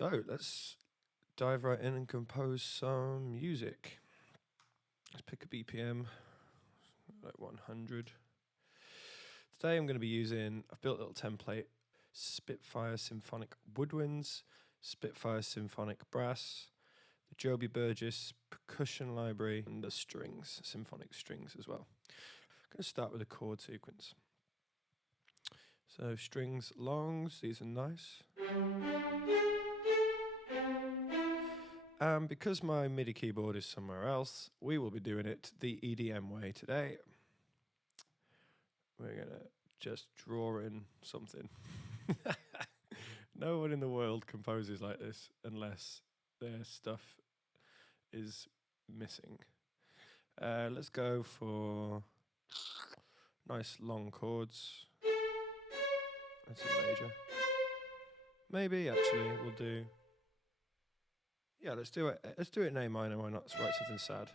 So let's dive right in and compose some music. Let's pick a BPM, like 100. Today I'm going to be using, I've built a little template, Spitfire Symphonic Woodwinds, Spitfire Symphonic Brass, the Joby Burgess Percussion Library, and the strings, Symphonic Strings as well. I'm going to start with a chord sequence. So strings, longs, these are nice. And because my MIDI keyboard is somewhere else, we will be doing it the EDM way today. We're going to just draw in something. No one in the world composes like this unless their stuff is missing. Let's go for nice long chords. That's a major. Maybe actually we'll do. Yeah, let's do it. Let's do it in A minor. Why not? Let's write something sad.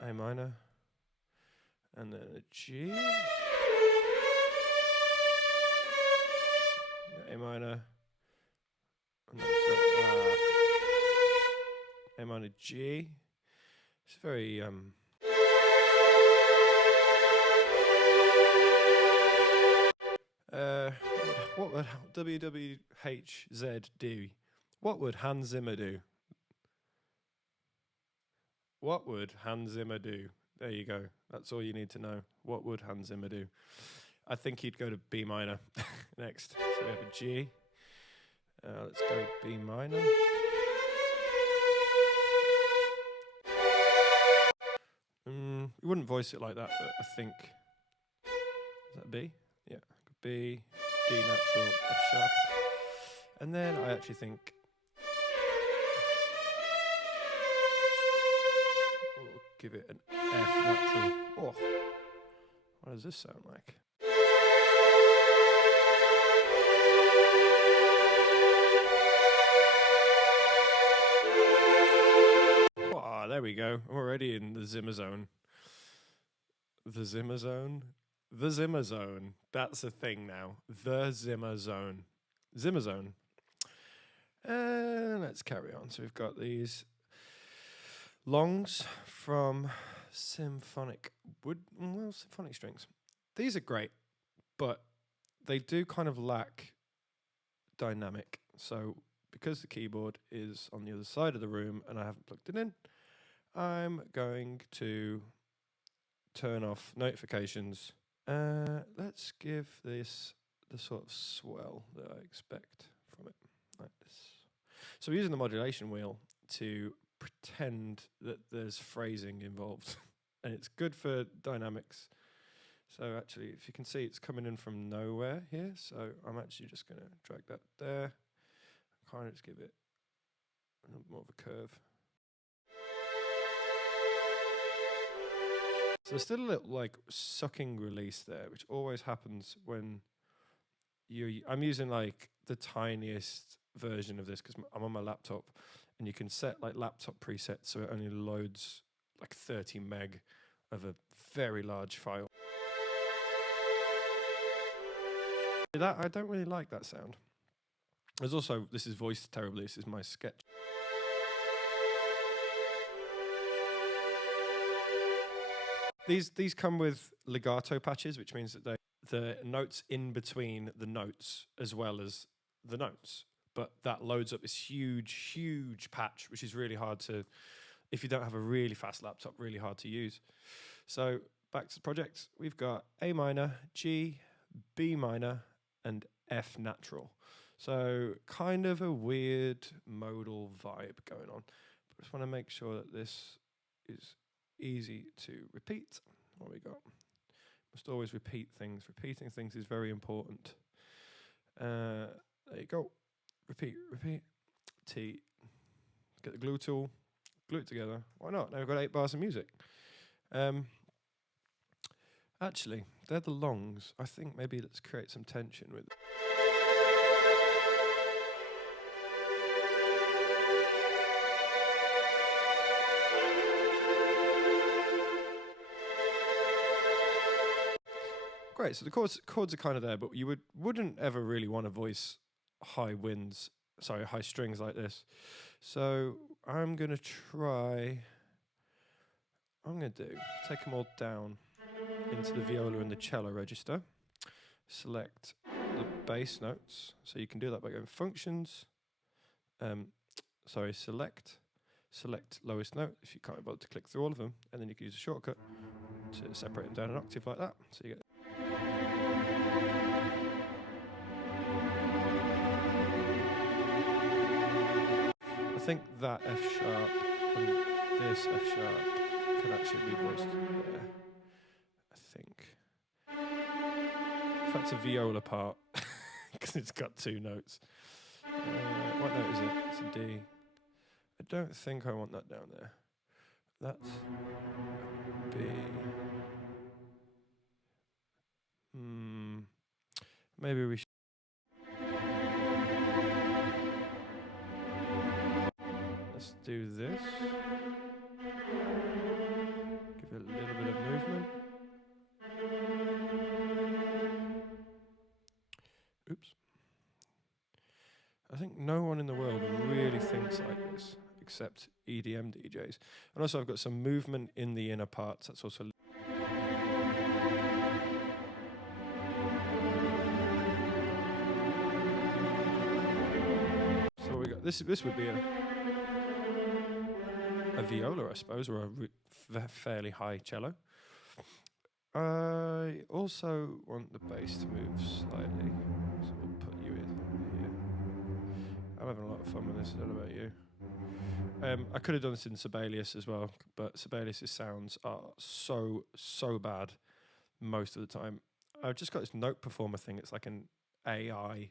A minor, and then a G. A minor, and that's A minor G. It's very what would WWHZ do? What would Hans Zimmer do? What would Hans Zimmer do? There you go. That's all you need to know. What would Hans Zimmer do? I think he'd go to B minor next. So we have a G. Let's go B minor. We wouldn't voice it like that, but I think... Is that B? Yeah. B, D natural, F sharp. And then I actually think... we'll give it an F natural. Oh, what does this sound like? Oh, there we go. I'm already in the Zimmer zone. The Zimmer zone? The Zimmer zone. That's a thing now. The Zimmer zone. Zimmer zone. And let's carry on. So we've got these longs from Symphonic Strings. These are great, but they do kind of lack dynamic. So because the keyboard is on the other side of the room and I haven't plugged it in, I'm going to turn off notifications. Let's give this the sort of swell that I expect from it, like this. So we're using the modulation wheel to pretend that there's phrasing involved, and it's good for dynamics. So actually, if you can see, it's coming in from nowhere here, so I'm actually just going to drag that there, kind of just give it a little more of a curve. So there's still a little like sucking release there, which always happens when I'm using like the tiniest version of this because I'm on my laptop, and you can set like laptop presets so it only loads like 30 meg of a very large file. I don't really like that sound. There's also, this is voiced terribly, this is my sketch. These come with legato patches, which means that the notes in between the notes as well as the notes. But that loads up this huge, huge patch, which is really hard to, if you don't have a really fast laptop, really hard to use. So back to the project, we've got A minor, G, B minor, and F natural. So kind of a weird modal vibe going on. But I just want to make sure that this is easy to repeat. What we got? Must always repeat things. Repeating things is very important. There you go. Repeat, repeat. T. Get the glue tool. Glue it together. Why not? Now we've got 8 bars of music. Actually, they're the longs. I think maybe let's create some tension with it. Great, so the chords are kind of there, but you wouldn't ever really want to voice high winds, sorry, high strings like this. So I'm going to take them all down into the viola and the cello register. Select the bass notes. So you can do that by going functions. Select lowest note if you can't be able to click through all of them, and then you can use a shortcut to separate them down an octave like that. So you get. I think that F sharp and this F sharp can actually be voiced there. I think. If that's a viola part, because it's got two notes. What note is it? It's a D. I don't think I want that down there. That's a B. Maybe we should. Let's do this. Give it a little bit of movement. Oops. I think no one in the world really thinks like this, except EDM DJs. And also I've got some movement in the inner parts. That's also... So we got this would be a viola, I suppose, or a fairly high cello. I also want the bass to move slightly, so we'll put you in here. I'm having a lot of fun with this, I don't know about you. I could have done this in Sibelius as well, but Sibelius's sounds are so bad most of the time. I've just got this note performer thing. It's like an AI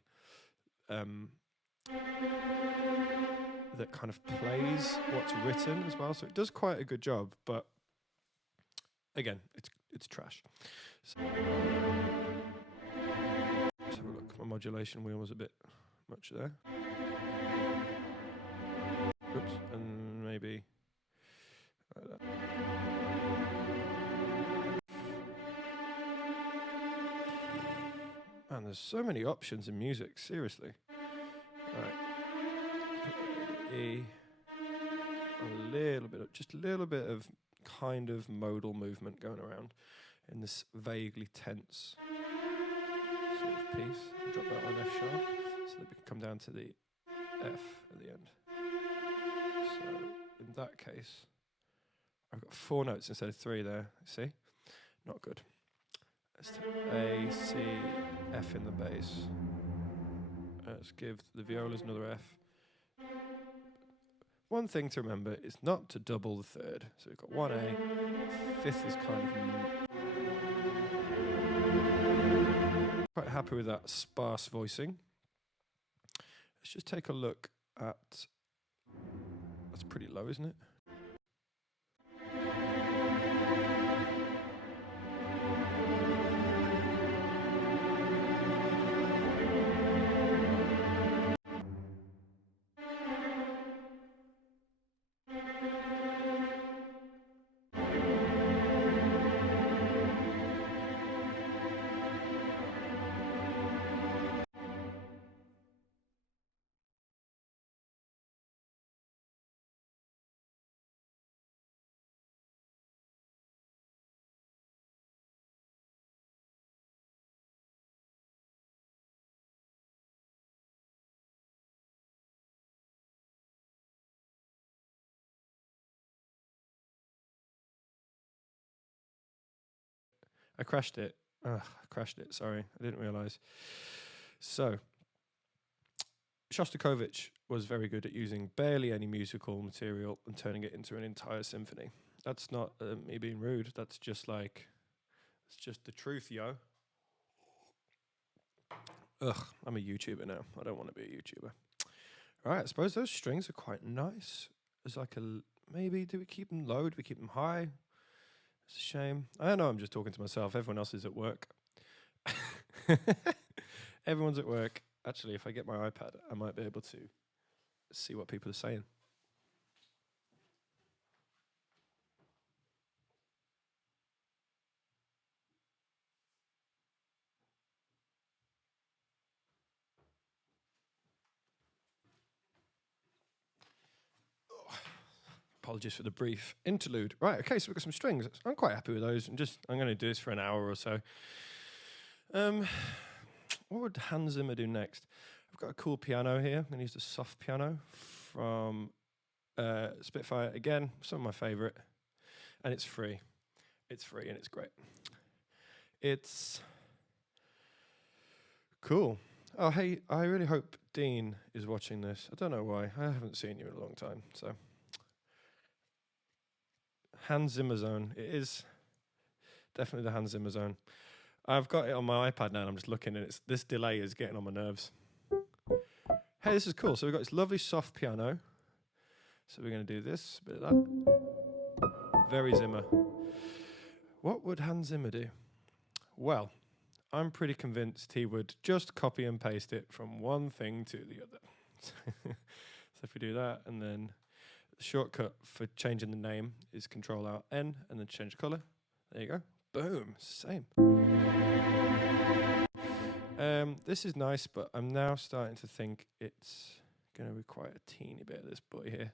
that kind of plays what's written as well, so it does quite a good job, but again, it's trash. So let's have a look. My modulation wheel was a bit much there. Oops, and maybe like that. Man, there's so many options in music, seriously. Right. E. Just a little bit of kind of modal movement going around in this vaguely tense sort of piece. Drop that on F sharp so that we can come down to the F at the end. So in that case, I've got 4 notes instead of 3 there. See? Not good. Let's take A, C, F in the bass. Let's give the violas another F. One thing to remember is not to double the third. So we've got 1A, 5th is kind of... Quite happy with that sparse voicing. Let's just take a look at... That's pretty low, isn't it? I crashed it. I crashed it, sorry. I didn't realise. So, Shostakovich was very good at using barely any musical material and turning it into an entire symphony. That's not me being rude. That's just like, it's just the truth, yo. Ugh, I'm a YouTuber now. I don't want to be a YouTuber. All right, I suppose those strings are quite nice. There's like maybe, do we keep them low? Do we keep them high? It's a shame. I know I'm just talking to myself. Everyone else is at work. Everyone's at work. Actually, if I get my iPad, I might be able to see what people are saying. Apologies for the brief interlude. Right, okay, so we've got some strings. I'm quite happy with those. I'm going to do this for an hour or so. What would Hans Zimmer do next? I've got a cool piano here. I'm going to use the soft piano from Spitfire. Again, some of my favorite. And it's free. It's free and it's great. It's cool. Oh, hey, I really hope Dean is watching this. I don't know why. I haven't seen you in a long time. So, Hans ZIMMERZONE. It is definitely the Hans ZIMMERZONE. I've got it on my iPad now and I'm just looking and this delay is getting on my nerves. Hey, this is cool. So we've got this lovely soft piano. So we're going to do this, bit of that. Very Zimmer. What would Hans Zimmer do? Well, I'm pretty convinced he would just copy and paste it from one thing to the other. So if we do that, and then the shortcut for changing the name is Control-Alt-N, and then change the color. There you go. Boom. Same. This is nice, but I'm now starting to think it's going to require a teeny bit of this boy here.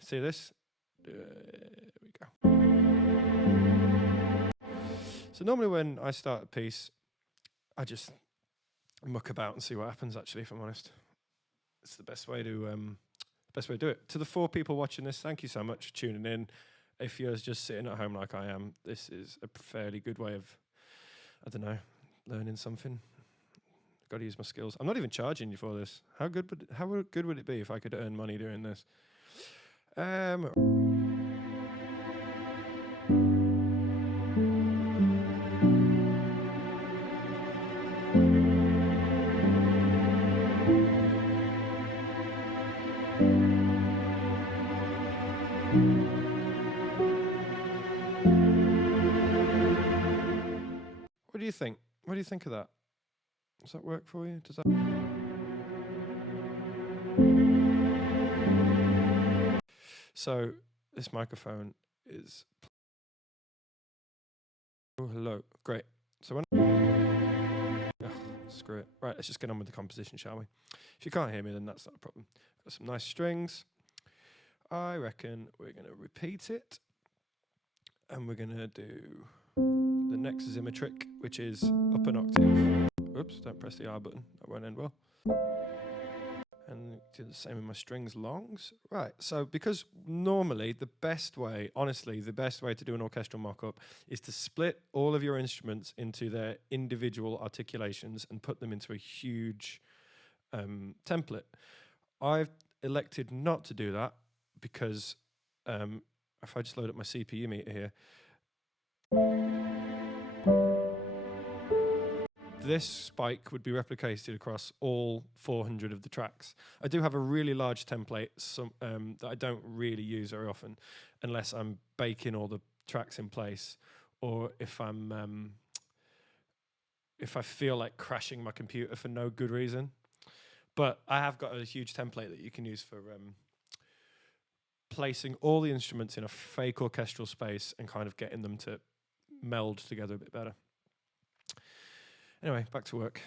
See this? There we go. So normally when I start a piece, I just muck about and see what happens. Actually, if I'm honest, it's the best way to do it. To the 4 people watching this, thank you so much for tuning in. If you're just sitting at home like I am, this is a fairly good way of, I don't know, learning something. Got to use my skills. I'm not even charging you for this. How good would it be if I could earn money doing this? What do you think? What do you think of that? Does that work for you? Does that? So this microphone is. Oh, hello. Great. So when. Screw it. Right, let's just get on with the composition, shall we? If you can't hear me, then that's not a problem. Got some nice strings. I reckon we're going to repeat it, and we're going to do the next Zimmer trick, which is up an octave. Oops, don't press the R button. That won't end well. And do the same with my strings longs. Right, so because normally the best way, honestly, the best way to do an orchestral mock-up is to split all of your instruments into their individual articulations and put them into a huge template. I've elected not to do that because if I just load up my CPU meter here, this spike would be replicated across all 400 of the tracks. I do have a really large template that I don't really use very often unless I'm baking all the tracks in place or if I feel like crashing my computer for no good reason. But I have got a huge template that you can use for placing all the instruments in a fake orchestral space and kind of getting them to meld together a bit better. Anyway, back to work.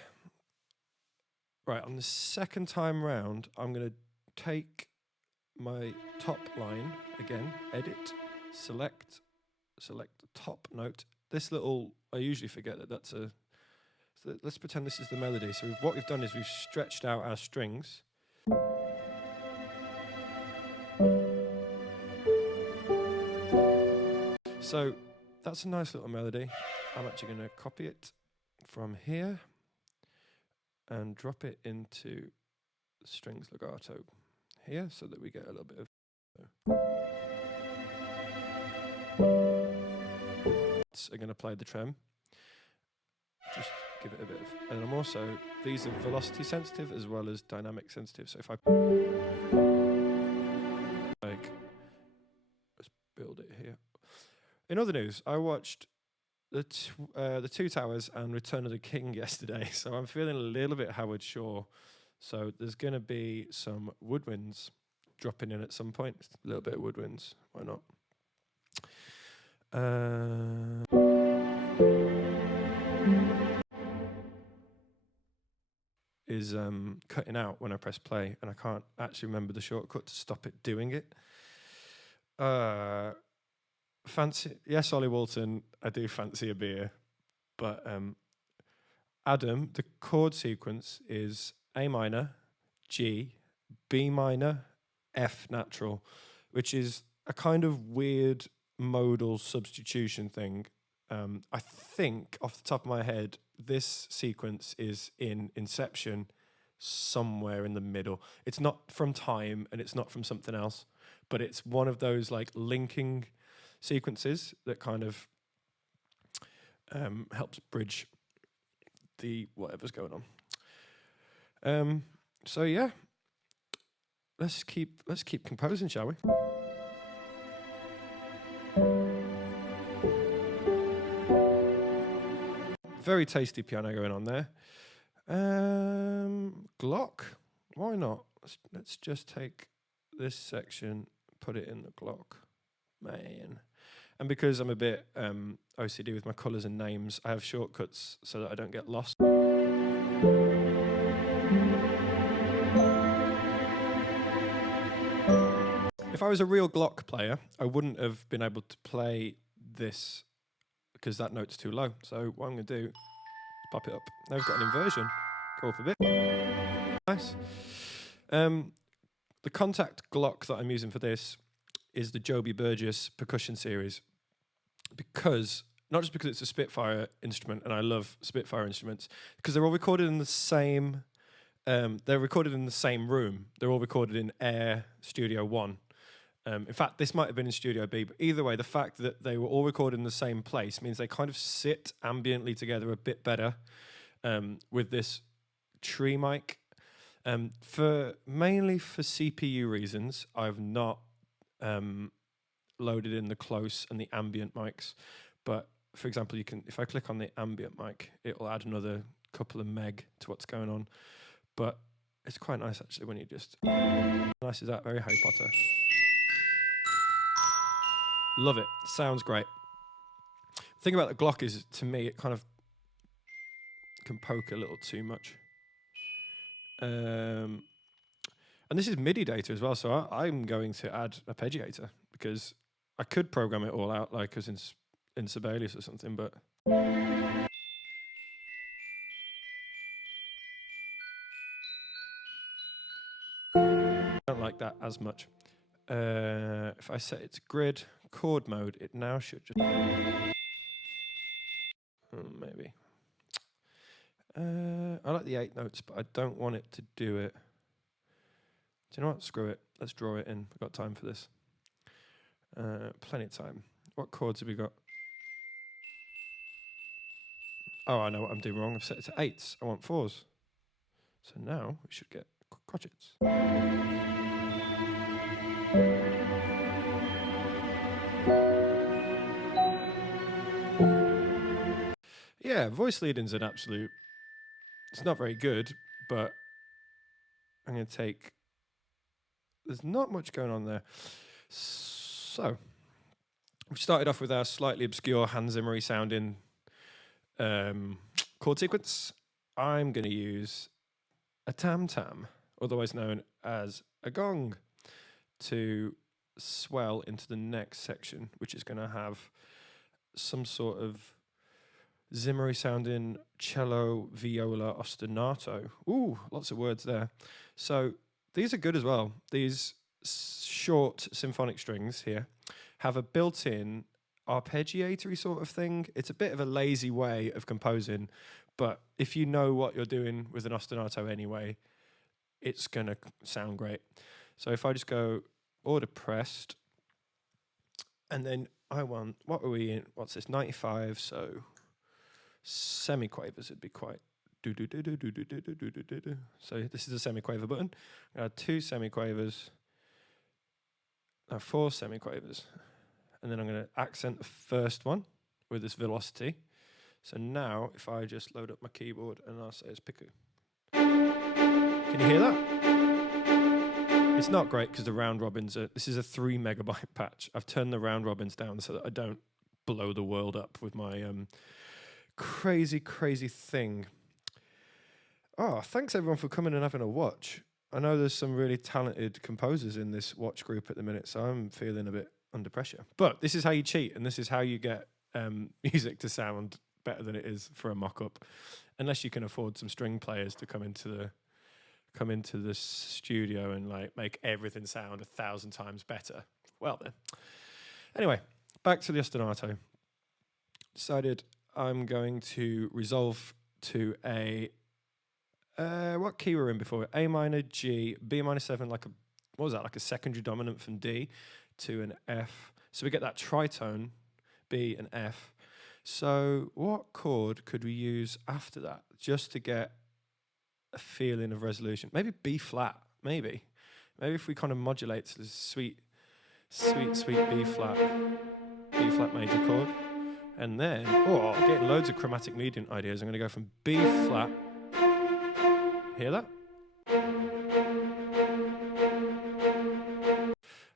Right, on the second time round, I'm going to take my top line again, edit, select the top note. This little, I usually forget that that's a, so let's pretend this is the melody. So what we've done is we've stretched out our strings. So that's a nice little melody. I'm actually going to copy it from here and drop it into the strings legato here so that we get a little bit of. I'm going to play the trem. Just give it a bit of, and I'm also, these are velocity sensitive as well as dynamic sensitive. So if I like, let's build it here. In other news, I watched the Two Towers and Return of the King yesterday, so I'm feeling a little bit Howard Shore. So there's going to be some woodwinds dropping in at some point. Just a little bit of woodwinds, why not? is cutting out when I press play, and I can't actually remember the shortcut to stop it doing it. Fancy, yes, Ollie Walton, I do fancy a beer, but Adam, the chord sequence is A minor, G, B minor, F natural, which is a kind of weird modal substitution thing. I think, off the top of my head, this sequence is in Inception, somewhere in the middle. It's not from Time, and it's not from something else, but it's one of those like linking sequences that kind of helps bridge the whatever's going on. So yeah, let's keep composing, shall we? Very tasty piano going on there. Glock, why not? Let's just take this section, put it in the Glock, man. And because I'm a bit OCD with my colours and names, I have shortcuts so that I don't get lost. If I was a real Glock player, I wouldn't have been able to play this because that note's too low. So what I'm going to do is pop it up. Now we've got an inversion. Go up a bit. Nice. The contact Glock that I'm using for this is the Joby Burgess percussion series, because not just because it's a Spitfire instrument, and I love Spitfire instruments, because they're all recorded in the same. They're recorded in the same room. They're all recorded in Air Studio 1. In fact, this might have been in Studio B, but either way, the fact that they were all recorded in the same place means they kind of sit ambiently together a bit better with this tree mic. Mainly for CPU reasons, I've not loaded in the close and the ambient mics. But for example, if I click on the ambient mic, it will add another couple of meg to what's going on. But it's quite nice actually when you just nice as that, very Harry Potter. Love it. Sounds great. The thing about the Glock is, to me, it kind of can poke a little too much. And this is MIDI data as well, so I'm going to add arpeggiator, because I could program it all out like as in Sibelius or something, but I don't like that as much. If I set it to grid chord mode, it now should just maybe. I like the 8 notes, but I don't want it to do it. Do you know what? Screw it. Let's draw it in. We've got time for this. Plenty of time. What chords have we got? Oh, I know what I'm doing wrong. I've set it to 8s. I want 4s. So now we should get crotchets. Yeah, voice leading's an absolute... It's not very good, but I'm going to take... There's not much going on there. So, we've started off with our slightly obscure Hans Zimmer-y sounding chord sequence. I'm going to use a Tam Tam, otherwise known as a gong, to swell into the next section, which is going to have some sort of Zimmer-y sounding cello, viola, ostinato. Ooh, lots of words there. So these are good as well. These short symphonic strings here have a built-in arpeggiatory sort of thing. It's a bit of a lazy way of composing, but if you know what you're doing with an ostinato anyway, it's going to sound great. So if I just go order pressed, and then I want, what are we in? What's this? 95, so semiquavers would be quite do do do do do do do do do do do. So this is a semiquaver button. I have 2 semiquavers, 4 semiquavers, and then I'm going to accent the first one with this velocity. So now if I just load up my keyboard and I'll say it's piku. Can you hear that? It's not great because the round robins are, this is a 3 megabyte patch. I've turned the round robins down so that I don't blow the world up with my crazy thing. Oh, thanks everyone for coming and having a watch. I know there's some really talented composers in this watch group at the minute, so I'm feeling a bit under pressure. But this is how you cheat, and this is how you get music to sound better than it is for a mock-up, unless you can afford some string players to come into the studio and like make everything sound 1,000 times better. Well then, anyway, back to the ostinato. Decided I'm going to resolve to a what key were we in before? A minor, G, B minor 7, like a secondary dominant from D to an F. So we get that tritone, B and F. So what chord could we use after that just to get a feeling of resolution? Maybe B flat, maybe. Maybe if we kind of modulate to the sweet B flat major chord. And then, getting loads of chromatic median ideas. I'm going to go from B flat. Hear that?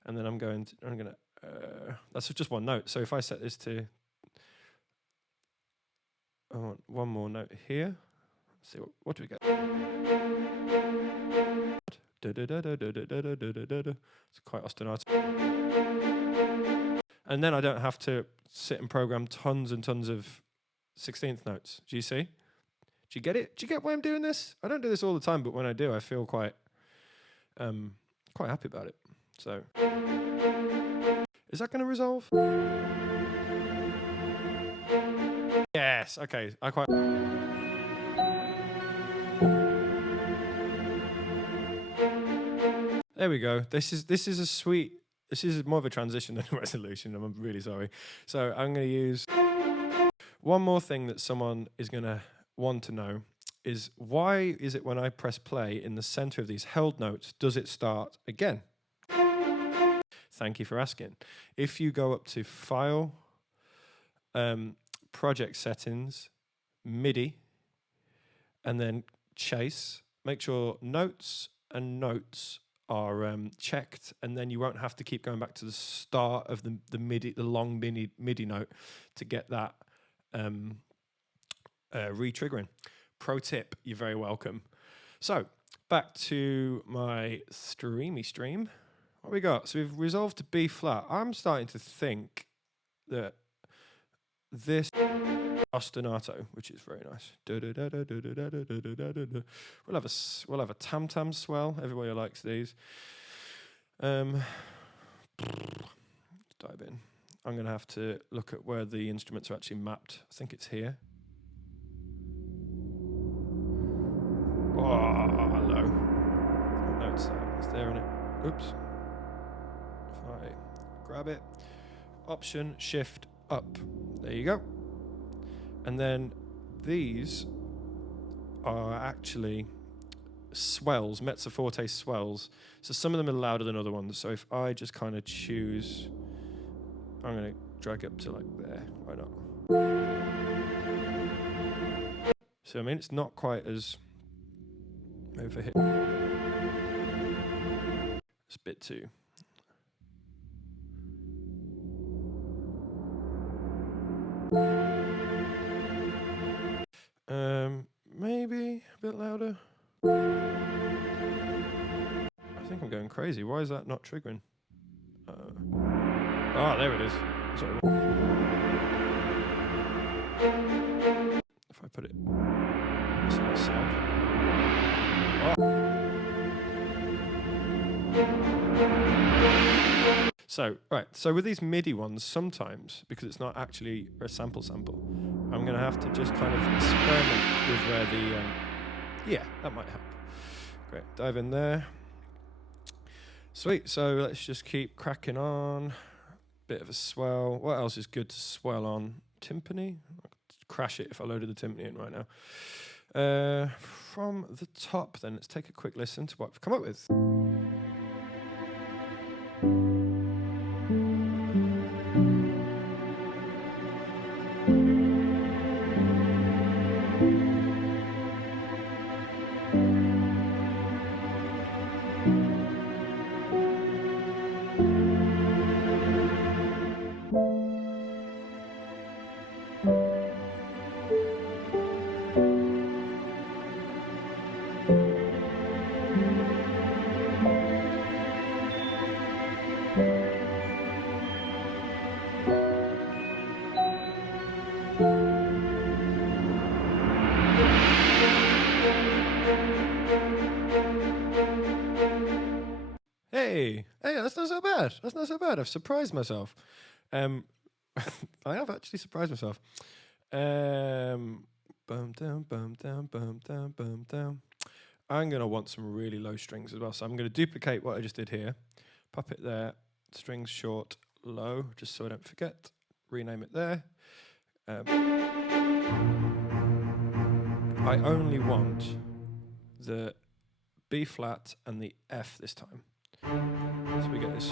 And then I'm going to, that's just one note. So if I set this to, I want one more note here. Let's see, what do we get? It's quite ostinato. And then I don't have to sit and program tons and tons of 16th notes. Do you see? Do you get it? Do you get why I'm doing this? I don't do this all the time, but when I do, I feel quite happy about it. So, is that going to resolve? Yes. Okay. There we go. This is a sweet. This is more of a transition than a resolution. I'm really sorry. So I'm going to use one more thing that someone is going to want to know is why is it when I press play in the center of these held notes, does it start again? Thank you for asking. If you go up to File, Project Settings, MIDI, and then Chase, make sure Notes and Notes are checked, and then you won't have to keep going back to the start of the MIDI, the long MIDI note to get that re-triggering. Pro tip, you're very welcome. So back to my streamy stream. What we got? So we've resolved to B flat. I'm starting to think that this ostinato, which is very nice. We'll have a Tam Tam swell. Everybody likes these. Let's dive in. I'm going to have to look at where the instruments are actually mapped. I think it's here. Oh, hello. What note's that? It's there, isn't it? Oops. If I grab it, Option, Shift, up. There you go. And then these are actually swells, mezzo forte swells. So some of them are louder than other ones. So if I just kind of choose, I'm going to drag it up to like there. Why not? So I mean, it's not quite as overhit. It's a bit too. Maybe a bit louder. I think I'm going crazy. Why is that not triggering? There it is. Sorry. If I put it, that's a nice sound. So, right, so with these MIDI ones, sometimes, because it's not actually a sample, I'm going to have to just kind of experiment with where the, yeah, that might help. Great, dive in there. Sweet, so let's just keep cracking on. Bit of a swell. What else is good to swell on? Timpani? I'll crash it if I loaded the timpani in right now. From the top, then, let's take a quick listen to what we've come up with. Hey, that's not so bad. That's not so bad. I've surprised myself. I have actually surprised myself. Bum down, bum down, bum down, bum down. I'm going to want some really low strings as well. So I'm going to duplicate what I just did here. Pop it there. Strings short, low, just so I don't forget. Rename it there. I only want the B flat and the F this time. So we get this.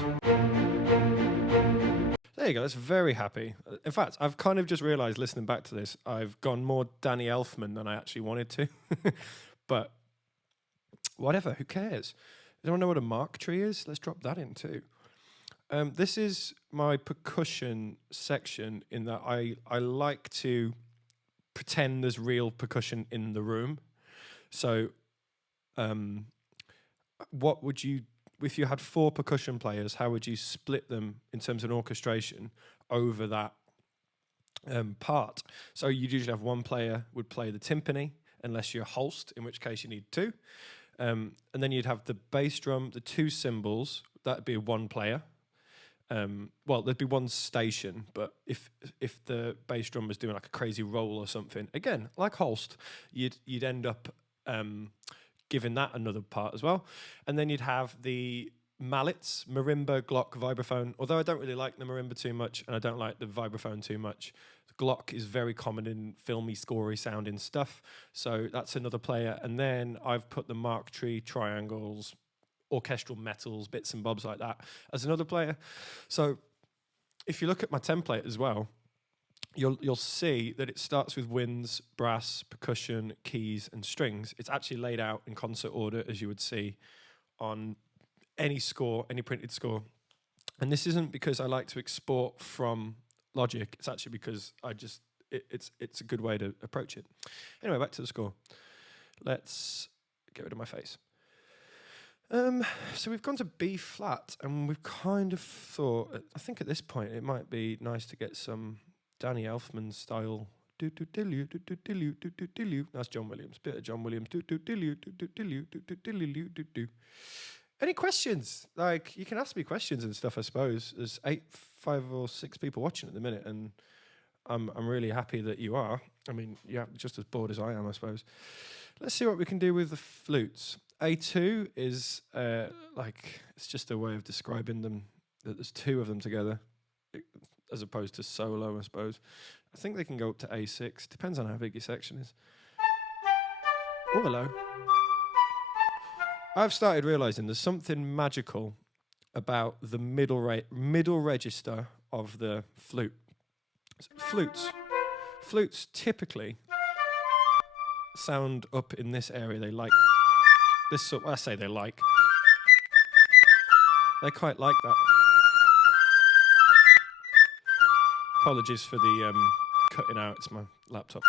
There you go, that's very happy. In fact, I've kind of just realized listening back to this, I've gone more Danny Elfman than I actually wanted to. But whatever, who cares? Anyone know what a mark tree is? Let's drop that in too. This is my percussion section in that I like to pretend there's real percussion in the room. So what would you, if you had 4 percussion players, how would you split them in terms of an orchestration over that part? So you'd usually have one player would play the timpani, unless you're Holst, in which case you need 2. And then you'd have the bass drum, the 2 cymbals, that'd be 1 player. Well, there'd be 1 station, but if the bass drum was doing like a crazy roll or something, again, like Holst, you'd end up giving that another part as well. And then you'd have the mallets, marimba, Glock, vibraphone. Although I don't really like the marimba too much, and I don't like the vibraphone too much. The Glock is very common in filmy, scory sounding stuff, so that's another player. And then I've put the mark tree, triangles, orchestral metals, bits and bobs like that as another player. So if you look at my template as well, you'll see that it starts with winds, brass, percussion, keys, and strings. It's actually laid out in concert order, as you would see on any score, any printed score. And this isn't because I like to export from Logic. It's actually because it's a good way to approach it. Anyway, back to the score. Let's get rid of my face. So we've gone to B flat, and we've kind of thought, I think at this point it might be nice to get some Danny Elfman style. That's John Williams. Bit of John Williams. Any questions? Like, you can ask me questions and stuff, I suppose. There's 5 or 6 people watching at the minute, and I'm really happy that you are. I mean, you're just as bored as I am, I suppose. Let's see what we can do with the flutes. A2 is it's just a way of describing them, that there's 2 of them together, as opposed to solo, I suppose. I think they can go up to A6. Depends on how big your section is. Oh, hello. I've started realising there's something magical about the middle register of the flute. Flutes typically sound up in this area. They like this sort. Well, I say they like. They quite like that. Apologies for the cutting out. It's my laptop.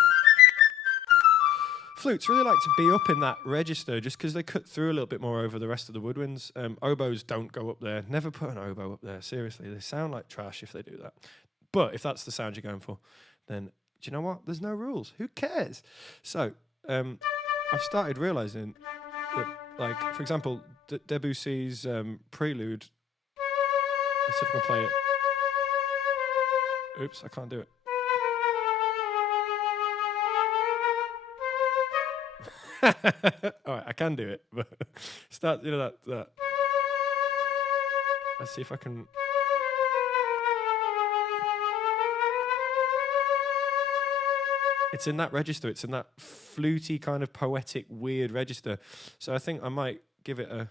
Flutes really like to be up in that register just because they cut through a little bit more over the rest of the woodwinds. Oboes don't go up there. Never put an oboe up there. Seriously, they sound like trash if they do that. But if that's the sound you're going for, then do you know what? There's no rules. Who cares? So I've started realising that, like, for example, Debussy's Prelude. Let's see if I can play it. Oops, I can't do it. All right, I can do it, but start, that. Let's see if I can. It's in that register. It's in that fluty kind of poetic, weird register. So I think I might give it a.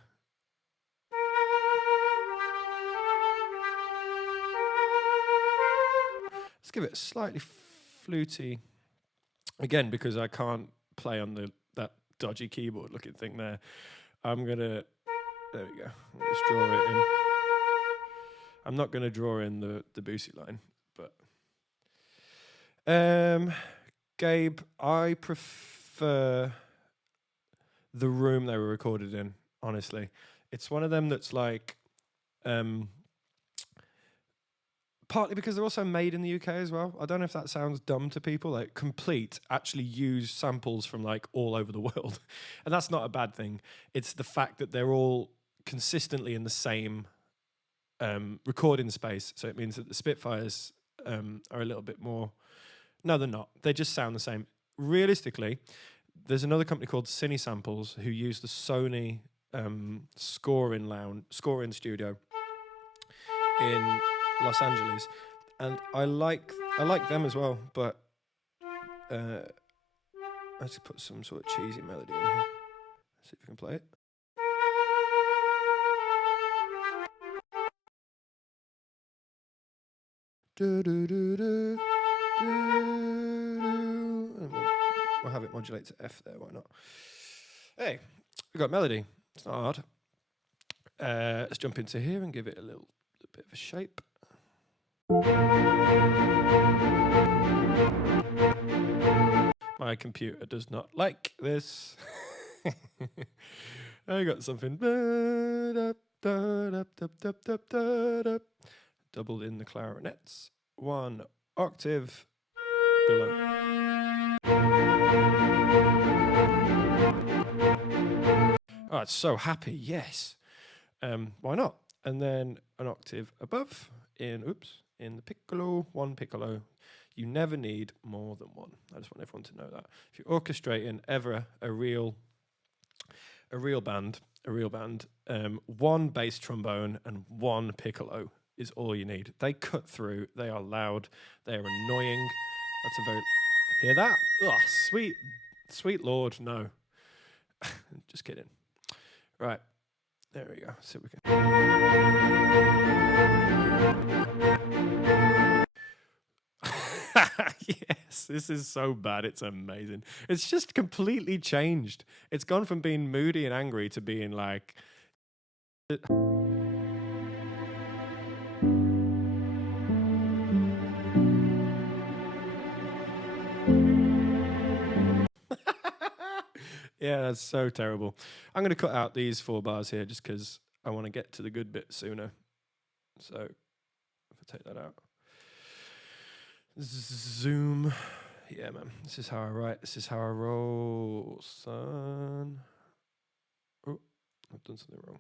Let's give it a slightly fluty. Again, because I can't play on that dodgy keyboard looking thing there. I'm gonna. There we go. Let's draw it in. I'm not gonna draw in the Debussy line, but. Gabe, I prefer the room they were recorded in, honestly. It's one of them that's like, partly because they're also made in the UK as well. I don't know if that sounds dumb to people. Like, Complete actually use samples from like all over the world. And that's not a bad thing. It's the fact that they're all consistently in the same recording space. So it means that the Spitfires are a little bit more. No, they're not. They just sound the same. Realistically, there's another company called Cine Samples who use the Sony scoring studio in Los Angeles, and I like them as well. But I just put some sort of cheesy melody in here. See if we can play it. Do, do, do, do, do. We'll have it modulate to F there, why not? Hey, we got melody. It's not hard. Let's jump into here and give it a little bit of a shape. My computer does not like this. I got something. Doubled in the clarinets. 1 octave below. Oh, it's so happy, yes. Why not? And then an octave above in the piccolo, 1 piccolo. You never need more than 1. I just want everyone to know that. If you're orchestrating ever a real band, 1 bass trombone and 1 piccolo is all you need. They cut through. They are loud. They are annoying. That's a very... Hear that? Oh, sweet Lord, no. Just kidding. Right. There we go. See if we can... Yes, this is so bad. It's amazing. It's just completely changed. It's gone from being moody and angry to being like... Yeah, that's so terrible. I'm going to cut out these 4 bars here just because I want to get to the good bit sooner. So if I take that out. Zoom. Yeah, man. This is how I write. This is how I roll, son. Oh, I've done something wrong.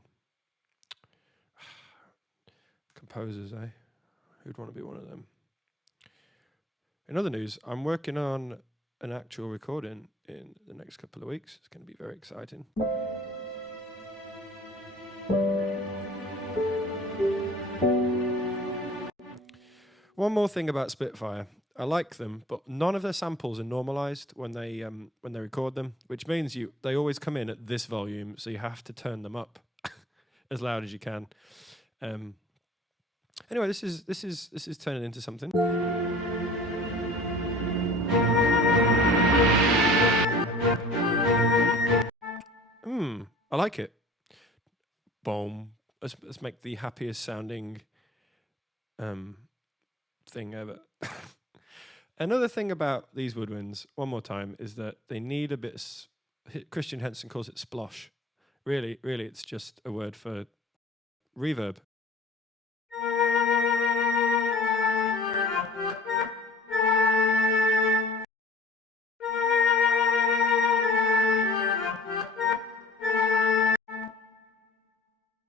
Composers, eh? Who'd want to be one of them? In other news, I'm working on an actual recording in the next couple of weeks. It's going to be very exciting. One more thing about Spitfire. I like them, but none of their samples are normalized when they record them, which means they always come in at this volume, so you have to turn them up as loud as you can. Anyway, this is turning into something. I like it. Boom. Let's make the happiest sounding thing ever. Another thing about these woodwinds, one more time, is that they need a bit. Christian Henson calls it splosh. Really, it's just a word for reverb.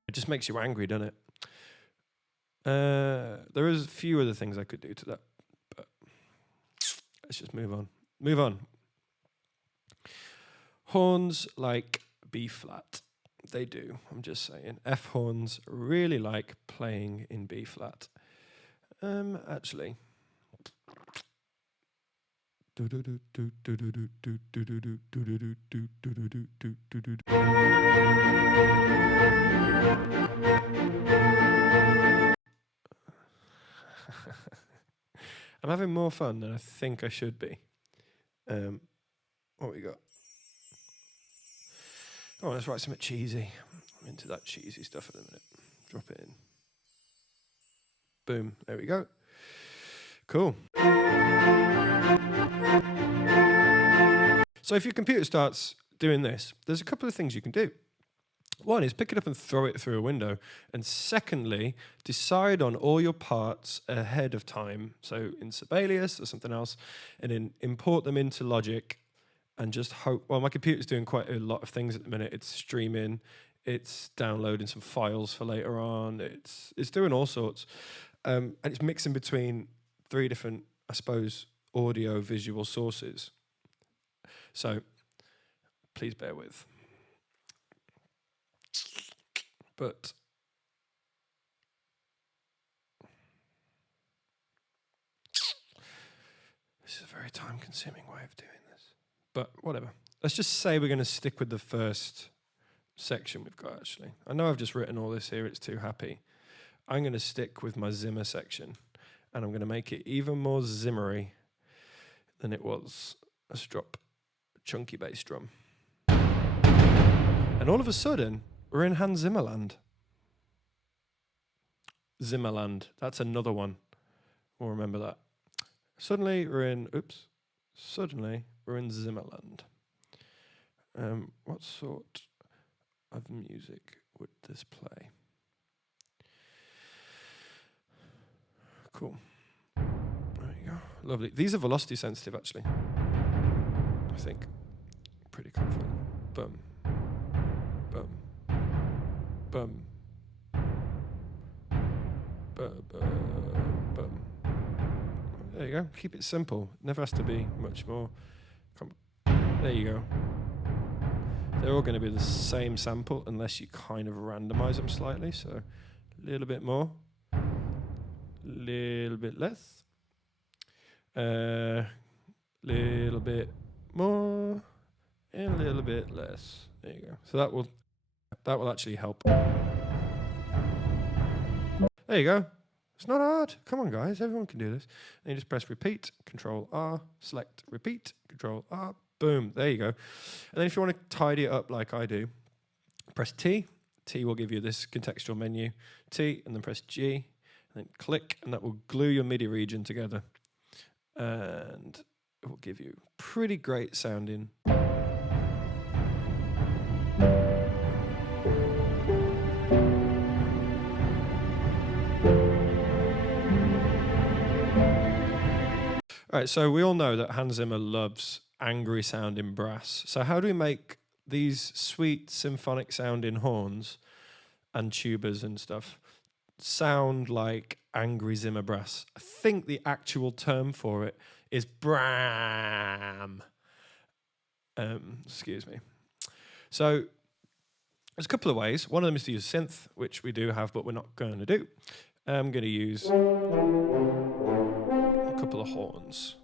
It just makes you angry, doesn't it? There is a few other things I could do to that, but let's just move on. Move on. Horns like B flat. They do, I'm just saying. F horns really like playing in B flat. Actually. I'm having more fun than I think I should be. What we got? Oh, let's write something cheesy. I'm into that cheesy stuff at the minute. Drop it in. Boom. There we go. Cool. So if your computer starts doing this, there's a couple of things you can do. One is pick it up and throw it through a window. And secondly, decide on all your parts ahead of time. So in Sibelius or something else, and then import them into Logic and just hope. Well, my computer's doing quite a lot of things at the minute. It's streaming, It's downloading some files for later on. It's doing all sorts, and it's mixing between 3 different, I suppose, audio visual sources. So please bear with. But this is a very time-consuming way of doing this. But whatever. Let's just say we're going to stick with the first section we've got, actually. I know I've just written all this here. It's too happy. I'm going to stick with my Zimmer section, and I'm going to make it even more Zimmer-y than it was. Let's drop a chunky bass drum. And all of a sudden, we're in Hans Zimmer land. Zimmerland. That's another one. We'll remember that. Suddenly we're in Zimmerland. What sort of music would this play? Cool. There you go. Lovely. These are velocity sensitive, actually. I think. Pretty confident. Boom. Boom. Boom. Boom. There you go. Keep it simple. Never has to be much more. There you go. They're all going to be the same sample unless you kind of randomize them slightly. So a little bit more, a little bit less, little bit more, and a little bit less. There you go. So that will actually help. There you go. It's not hard. Come on, guys. Everyone can do this. And you just press repeat, Control R, select repeat, Control R, boom. There you go. And then if you want to tidy it up like I do, press T. T will give you this contextual menu. T, and then press G, and then click, and that will glue your MIDI region together. And it will give you pretty great sounding. All right, so we all know that Hans Zimmer loves angry sounding brass. So how do we make these sweet symphonic sounding horns and tubas and stuff sound like angry Zimmer brass? I think the actual term for it is BRAAAM. Excuse me. So there's a couple of ways. One of them is to use synth, which we do have, but we're not going to do. I'm going to use a couple of horns.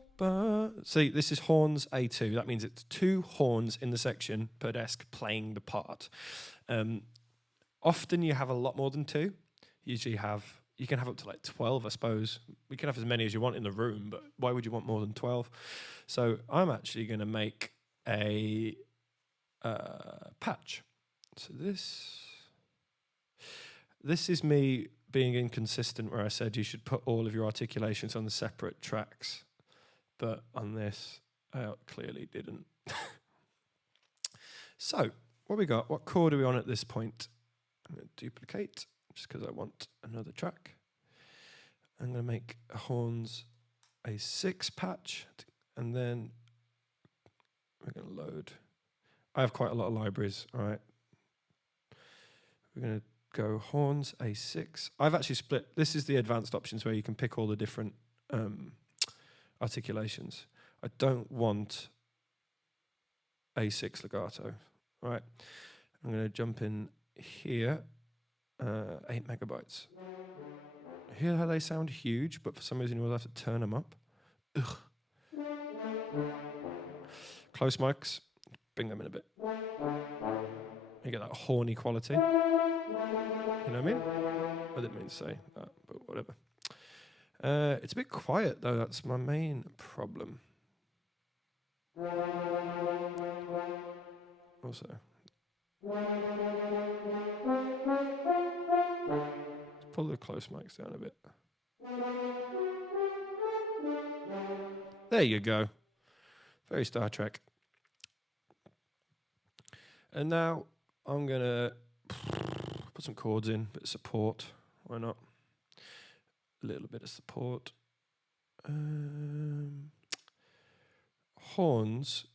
See, this is horns A2. That means it's 2 horns in the section per desk playing the part. Often you have a lot more than 2. Usually you can have up to like 12, I suppose. We can have as many as you want in the room, but why would you want more than 12? So I'm actually going to make a patch. So this is me being inconsistent where I said you should put all of your articulations on the separate tracks. But on this, I clearly didn't. So, what we got? What chord are we on at this point? I'm going to duplicate, just because I want another track. I'm going to make a horns A6 patch, and then we're going to load. I have quite a lot of libraries, all right. We're going to go horns A6. I've actually split. This is the advanced options where you can pick all the different articulations. I don't want A6 legato. All right. I'm going to jump in here. 8 megabytes. Hear how they sound huge, but for some reason we'll have to turn them up. Ugh. Close mics. Bring them in a bit. You get that horny quality. You know what I mean? I didn't mean to say that, but whatever. It's a bit quiet, though. That's my main problem. Also. Let's pull the close mics down a bit. There you go. Very Star Trek. And now I'm going to put some chords in, bit of support. Why not? A little bit of support. Horns,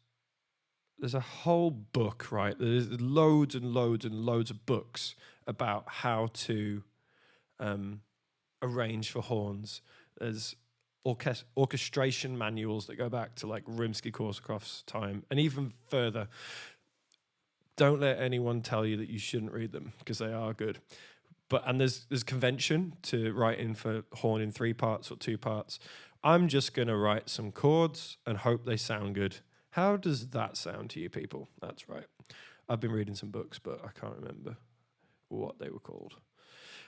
there's a whole book, right? There's loads and loads and loads of books about how to arrange for horns. There's orchestration manuals that go back to like Rimsky-Korsakov's time and even further. Don't let anyone tell you that you shouldn't read them because they are good. And there's convention to writing for horn in 3 parts or 2 parts. I'm just going to write some chords and hope they sound good. How does that sound to you people? That's right. I've been reading some books, but I can't remember what they were called.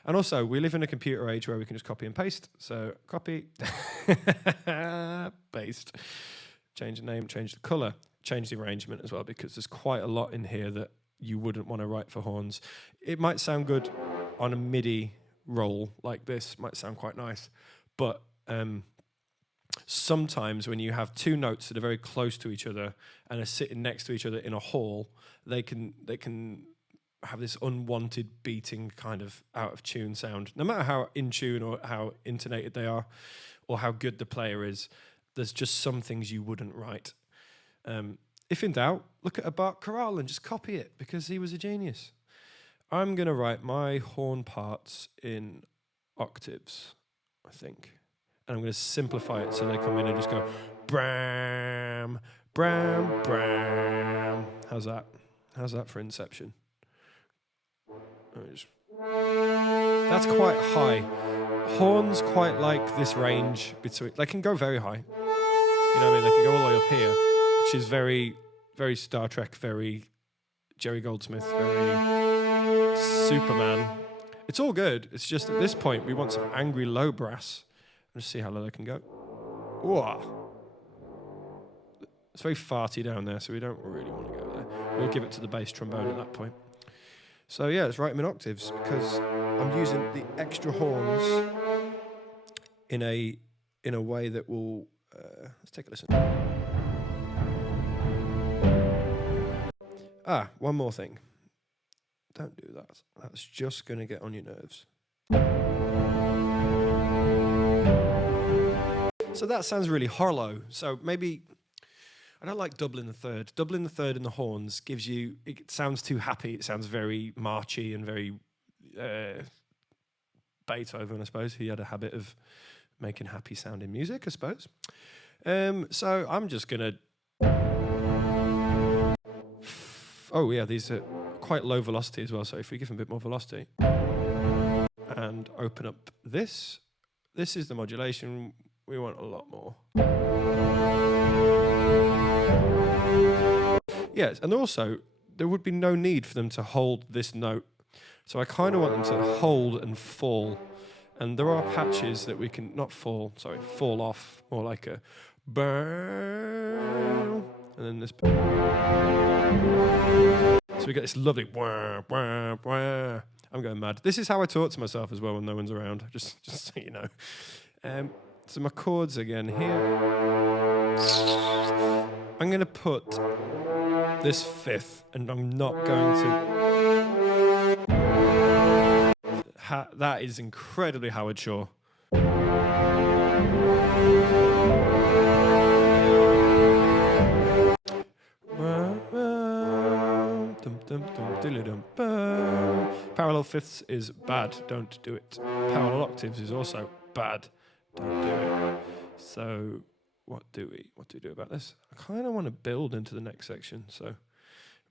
And also, we live in a computer age where we can just copy and paste. So copy, paste, change the name, change the color, change the arrangement as well, because there's quite a lot in here that you wouldn't want to write for horns. It might sound good on a MIDI roll like this, might sound quite nice, but sometimes when you have 2 notes that are very close to each other and are sitting next to each other in a hall, they can have this unwanted beating kind of out of tune sound. No matter how in tune or how intonated they are or how good the player is, there's just some things you wouldn't write. If in doubt, look at a Bach chorale and just copy it because he was a genius. I'm going to write my horn parts in octaves, I think. And I'm going to simplify it so they come in and just go BRAAAM, BRAAAM, BRAAAM. How's that? How's that for Inception? That's quite high. Horns quite like this range between. They can go very high. You know what I mean? They can go all the way up here, which is very, very Star Trek, very Jerry Goldsmith, very Superman. It's all good. It's just at this point we want some angry low brass. Let's see how low they can go. Whoa. It's very farty down there, so we don't really want to go there. We'll give it to the bass trombone at that point. So yeah, let's write them in octaves because I'm using the extra horns in a way that will. Let's take a listen. One more thing. Don't do that. That's just going to get on your nerves. So that sounds really hollow. So maybe, I don't like doubling the third. Doubling the third in the horns gives you, it sounds too happy. It sounds very marchy and very Beethoven, I suppose. He had a habit of making happy sounding music, I suppose. So I'm just going to, oh yeah, these are quite low velocity as well. So if we give them a bit more velocity and open up this is the modulation. We want a lot more. Yes, and also, there would be no need for them to hold this note. So I kind of want them to hold and fall. And there are patches that we can, fall off, more like a burr, and then this. So we get this lovely wah, wah, wah. I'm going mad. This is how I talk to myself as well when no one's around, just so you know. So my chords again here. I'm going to put this 5th, and I'm not going to. That is incredibly Howard Shore. Parallel 5ths is bad. Don't do it. Parallel octaves is also bad. Don't do it. So what do we do about this? I kind of want to build into the next section, so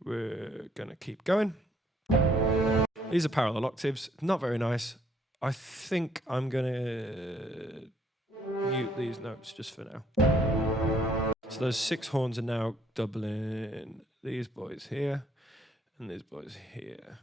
we're going to keep going. These are parallel octaves. Not very nice. I think I'm going to mute these notes just for now. So those 6 horns are now doubling these boys here and these boys here.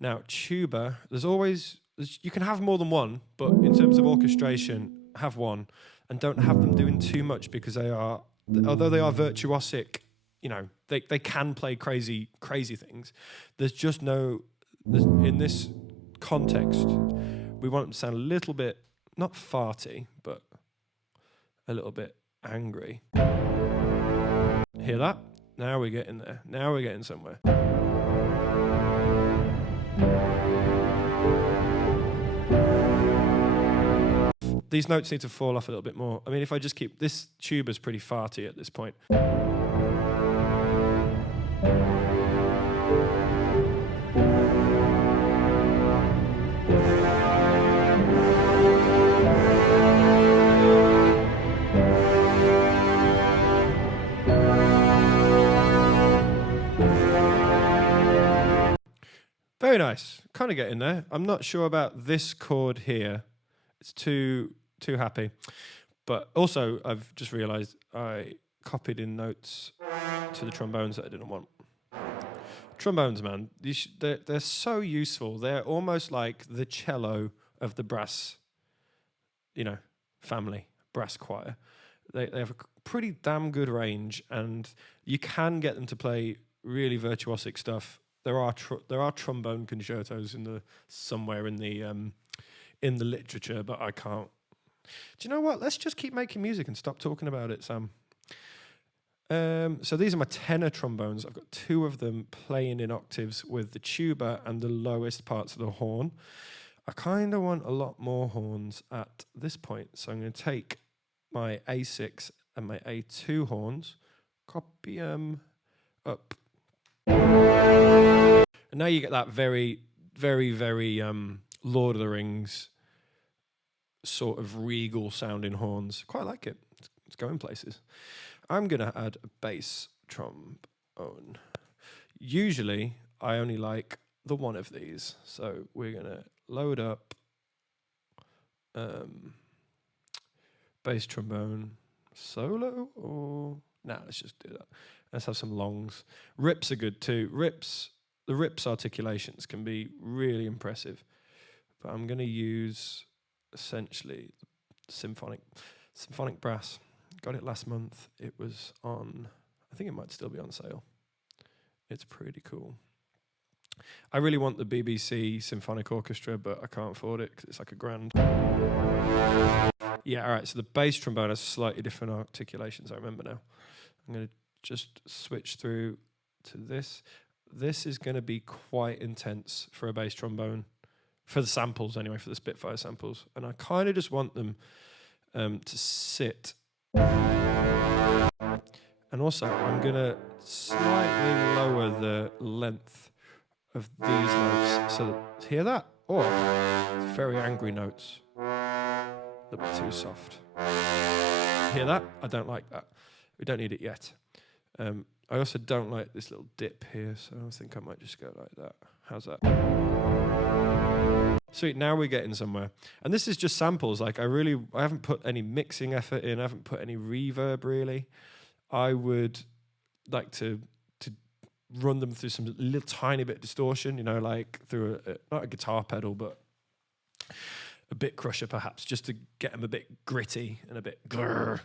Now, tuba, you can have more than one, but in terms of orchestration, have one and don't have them doing too much because although they are virtuosic, you know, they can play crazy things. There's just in this context, we want them to sound a little bit, not farty, but a little bit angry. Hear that? Now we're getting there. Now we're getting somewhere. These notes need to fall off a little bit more. I mean, if I just keep... This tuba's pretty farty at this point. Very nice. Kind of getting there. I'm not sure about this chord here. It's too happy. But also, I've just realised I copied in notes to the trombones that I didn't want. Trombones, man, they're so useful. They're almost like the cello of the brass, family, brass choir. They have a pretty damn good range, and you can get them to play really virtuosic stuff. There are trombone concertos somewhere in the literature, but I can't. Do you know what? Let's just keep making music and stop talking about it, Sam. So these are my tenor trombones. I've got two of them playing in octaves with the tuba and the lowest parts of the horn. I kind of want a lot more horns at this point, so I'm going to take my A6 and my A2 horns, copy them up. And now you get that very, very, very Lord of the Rings sort of regal sounding horns. Quite like it. It's going places. I'm going to add a bass trombone. Usually, I only like the one of these. So we're going to load up bass trombone solo, or... Nah, let's just do that. Let's have some longs. Rips are good too. The rips articulations can be really impressive. But I'm going to use essentially Symphonic Brass. Got it last month. It was on, I think it might still be on sale. It's pretty cool. I really want the BBC Symphonic Orchestra, but I can't afford it because it's like $1,000. Yeah, all right, so the bass trombone has slightly different articulations, I remember now. I'm going to just switch through to this. This is going to be quite intense for a bass trombone. For the samples, anyway, for the Spitfire samples. And I kind of just want them to sit. And also, I'm going to slightly lower the length of these notes. So that, hear that? Or very angry notes. A little bit too soft. Hear that? I don't like that. We don't need it yet. I also don't like this little dip here, so I think I might just go like that. How's that? Sweet, now we're getting somewhere. And this is just samples. Like I haven't put any mixing effort in. I haven't put any reverb really. I would like to run them through some little tiny bit of distortion, like through not a guitar pedal, but a bit crusher perhaps, just to get them a bit gritty and a bit grrr.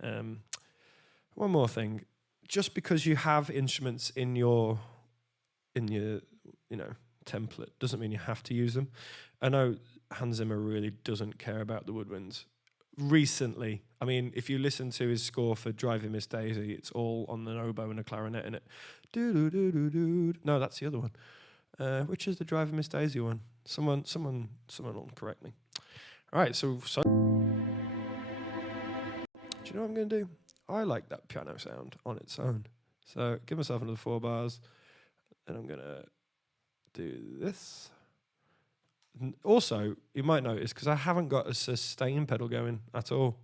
One more thing, just because you have instruments in your template doesn't mean you have to use them. I know Hans Zimmer really doesn't care about the woodwinds. Recently, I mean, if you listen to his score for Driving Miss Daisy, it's all on an oboe and a clarinet in it. Do. No, that's the other one. Which is the Driving Miss Daisy one? Someone will correct me. All right, so do you know what I'm going to do? I like that piano sound on its own. So give myself another 4 bars, and I'm going to do this. Also, you might notice, because I haven't got a sustain pedal going at all.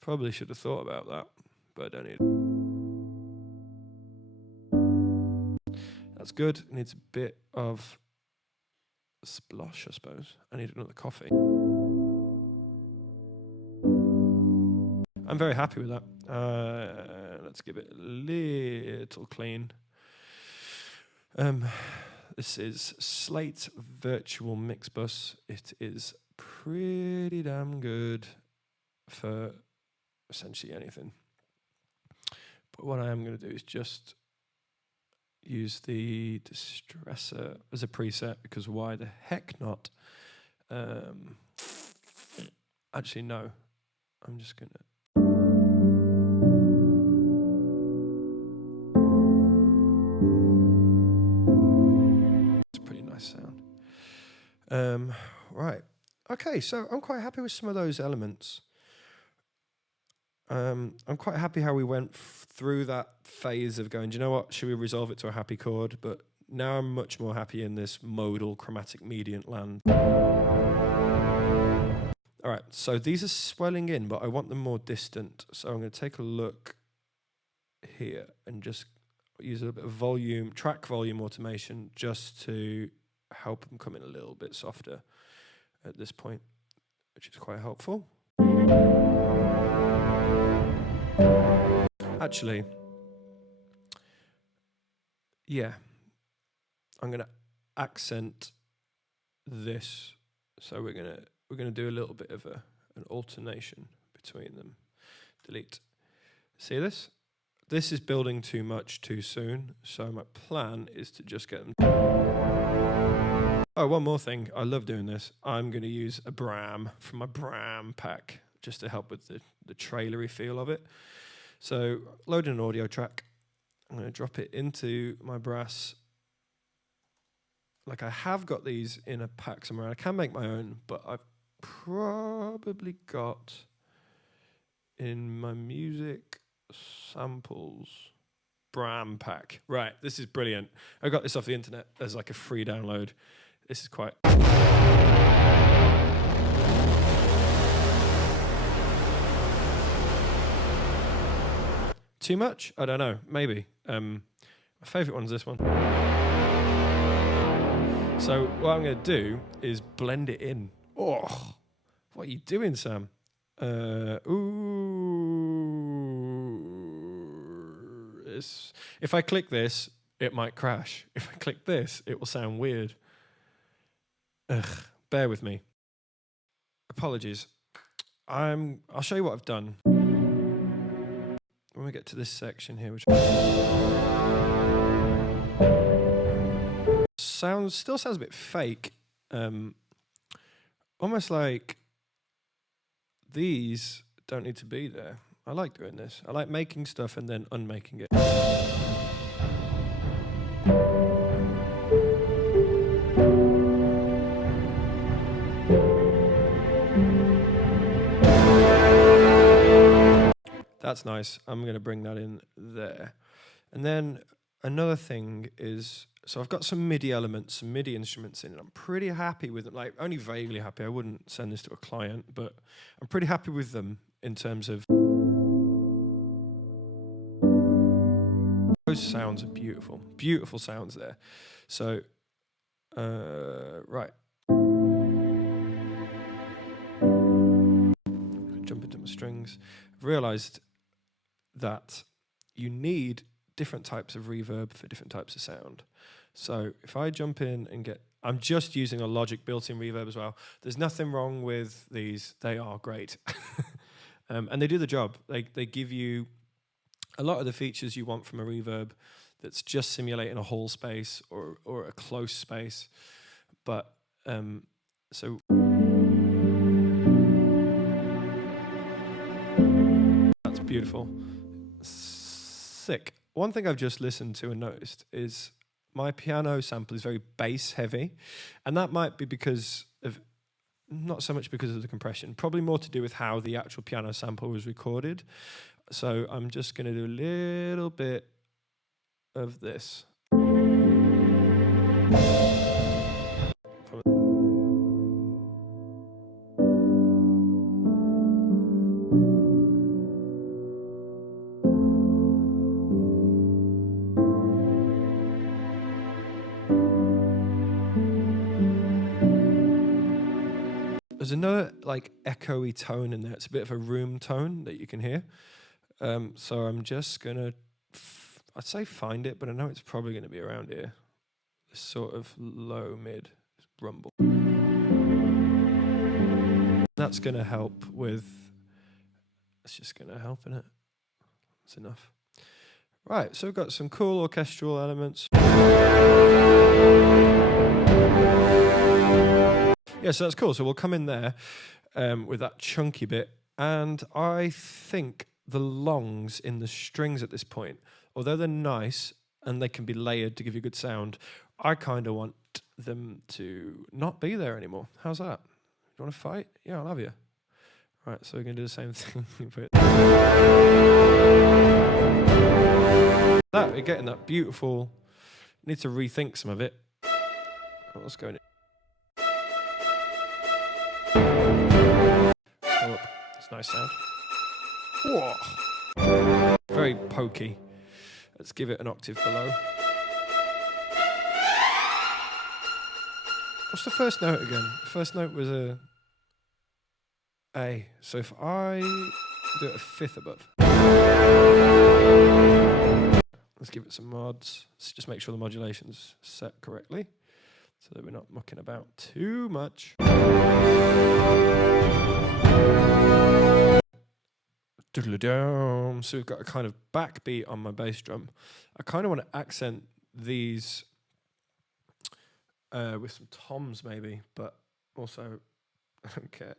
Probably should have thought about that, but I don't need it. That's good. It needs a bit of splosh, I suppose. I need another coffee. I'm very happy with that. Let's give it a little clean. This is Slate Virtual Mix Bus. It is pretty damn good for essentially anything. But what I am going to do is just use the distressor as a preset, because why the heck not? Actually, no. I'm just going to... sound. Right. Okay, so I'm quite happy with some of those elements. I'm quite happy how we went through that phase of going, do you know what, should we resolve it to a happy chord? But now I'm much more happy in this modal chromatic mediant land. All right, so these are swelling in, but I want them more distant. So I'm going to take a look here and just use a little bit of volume, track volume automation, just to help them come in a little bit softer at this point, which is quite helpful. Actually, yeah, I'm going to accent this. So we're gonna do a little bit of an alternation between them. Delete. See this? This is building too much too soon. So my plan is to just get them. Oh, one more thing. I love doing this. I'm going to use a BRAAAM from my BRAAAM pack just to help with the trailery feel of it. So loading an audio track. I'm going to drop it into my brass. Like I have got these in a pack somewhere. I can make my own, but I've probably got in my music samples BRAAAM pack. Right, this is brilliant. I got this off the internet as like a free download. This is quite... Too much? I don't know. Maybe. My favourite one's this one. So what I'm going to do is blend it in. Oh, what are you doing, Sam? If I click this, it might crash. If I click this, it will sound weird. Ugh, bear with me. Apologies. I'll show you what I've done. When we get to this section here, which still sounds a bit fake. Almost like these don't need to be there. I like doing this. I like making stuff and then unmaking it. That's nice. I'm going to bring that in there. And then another thing is, so I've got some MIDI elements, some MIDI instruments in, and I'm pretty happy with them. Like, only vaguely happy. I wouldn't send this to a client, but I'm pretty happy with them in terms of... Those sounds are beautiful. Beautiful sounds there. So, right. Jump into my strings. I've realized that you need different types of reverb for different types of sound. So if I jump in and get... I'm just using a Logic built-in reverb as well. There's nothing wrong with these. They are great. And they do the job. They give you a lot of the features you want from a reverb that's just simulating a whole space or a close space. But so... That's beautiful. Sick. One thing I've just listened to and noticed is my piano sample is very bass heavy, and that might be because of, not so much because of the compression, probably more to do with how the actual piano sample was recorded. So I'm just going to do a little bit of this. There's another like echoey tone in there. It's a bit of a room tone that you can hear. So I'm just gonna, I'd say find it, but I know it's probably gonna be around here. This sort of low mid rumble. That's gonna help with. It's just gonna help in it. That's enough. Right. So we've got some cool orchestral elements. Yeah, so that's cool. So we'll come in there with that chunky bit. And I think the longs in the strings at this point, although they're nice and they can be layered to give you good sound, I kind of want them to not be there anymore. How's that? You want to fight? Yeah, I'll have you. Right, so we're going to do the same thing. That, you're getting that beautiful. Need to rethink some of it. What's going on? Oh, that's a nice sound. Whoa. Very pokey. Let's give it an octave below. What's the first note again? The first note was a A. So if I do it a fifth above. Let's give it some mods. Let's just make sure the modulation's set correctly so that we're not mucking about too much. So we've got a kind of backbeat on my bass drum. I kind of want to accent these with some toms maybe, but also I don't care.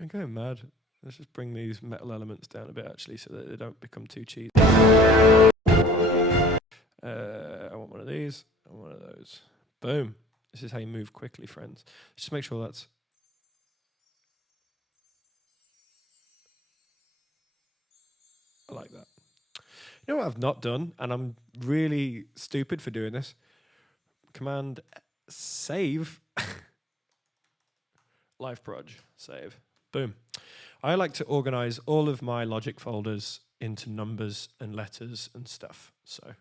I'm going mad. Let's just bring these metal elements down a bit actually so that they don't become too cheesy. I want one of these and one of those. Boom. This is how you move quickly, friends. Just make sure that's... I like that. You know what I've not done, and I'm really stupid for doing this? Command save. Live proj, save. Boom. I like to organize all of my Logic folders into numbers and letters and stuff. So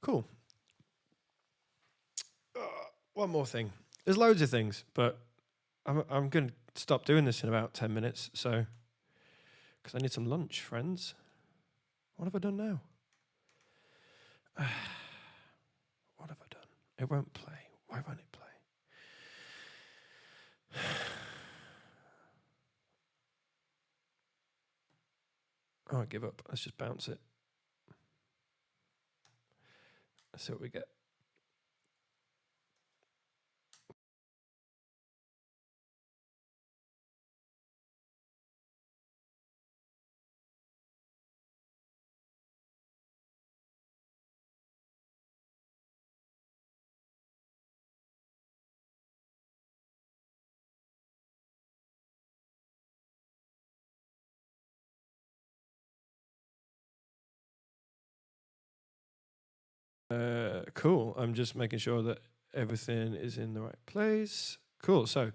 cool. One more thing. There's loads of things, but I'm going to stop doing this in about 10 minutes. So, because I need some lunch, friends. What have I done now? What have I done? It won't play. Why won't it play? Oh, I give up. Let's just bounce it. Let's see what we get. Cool. I'm just making sure that everything is in the right place. Cool. So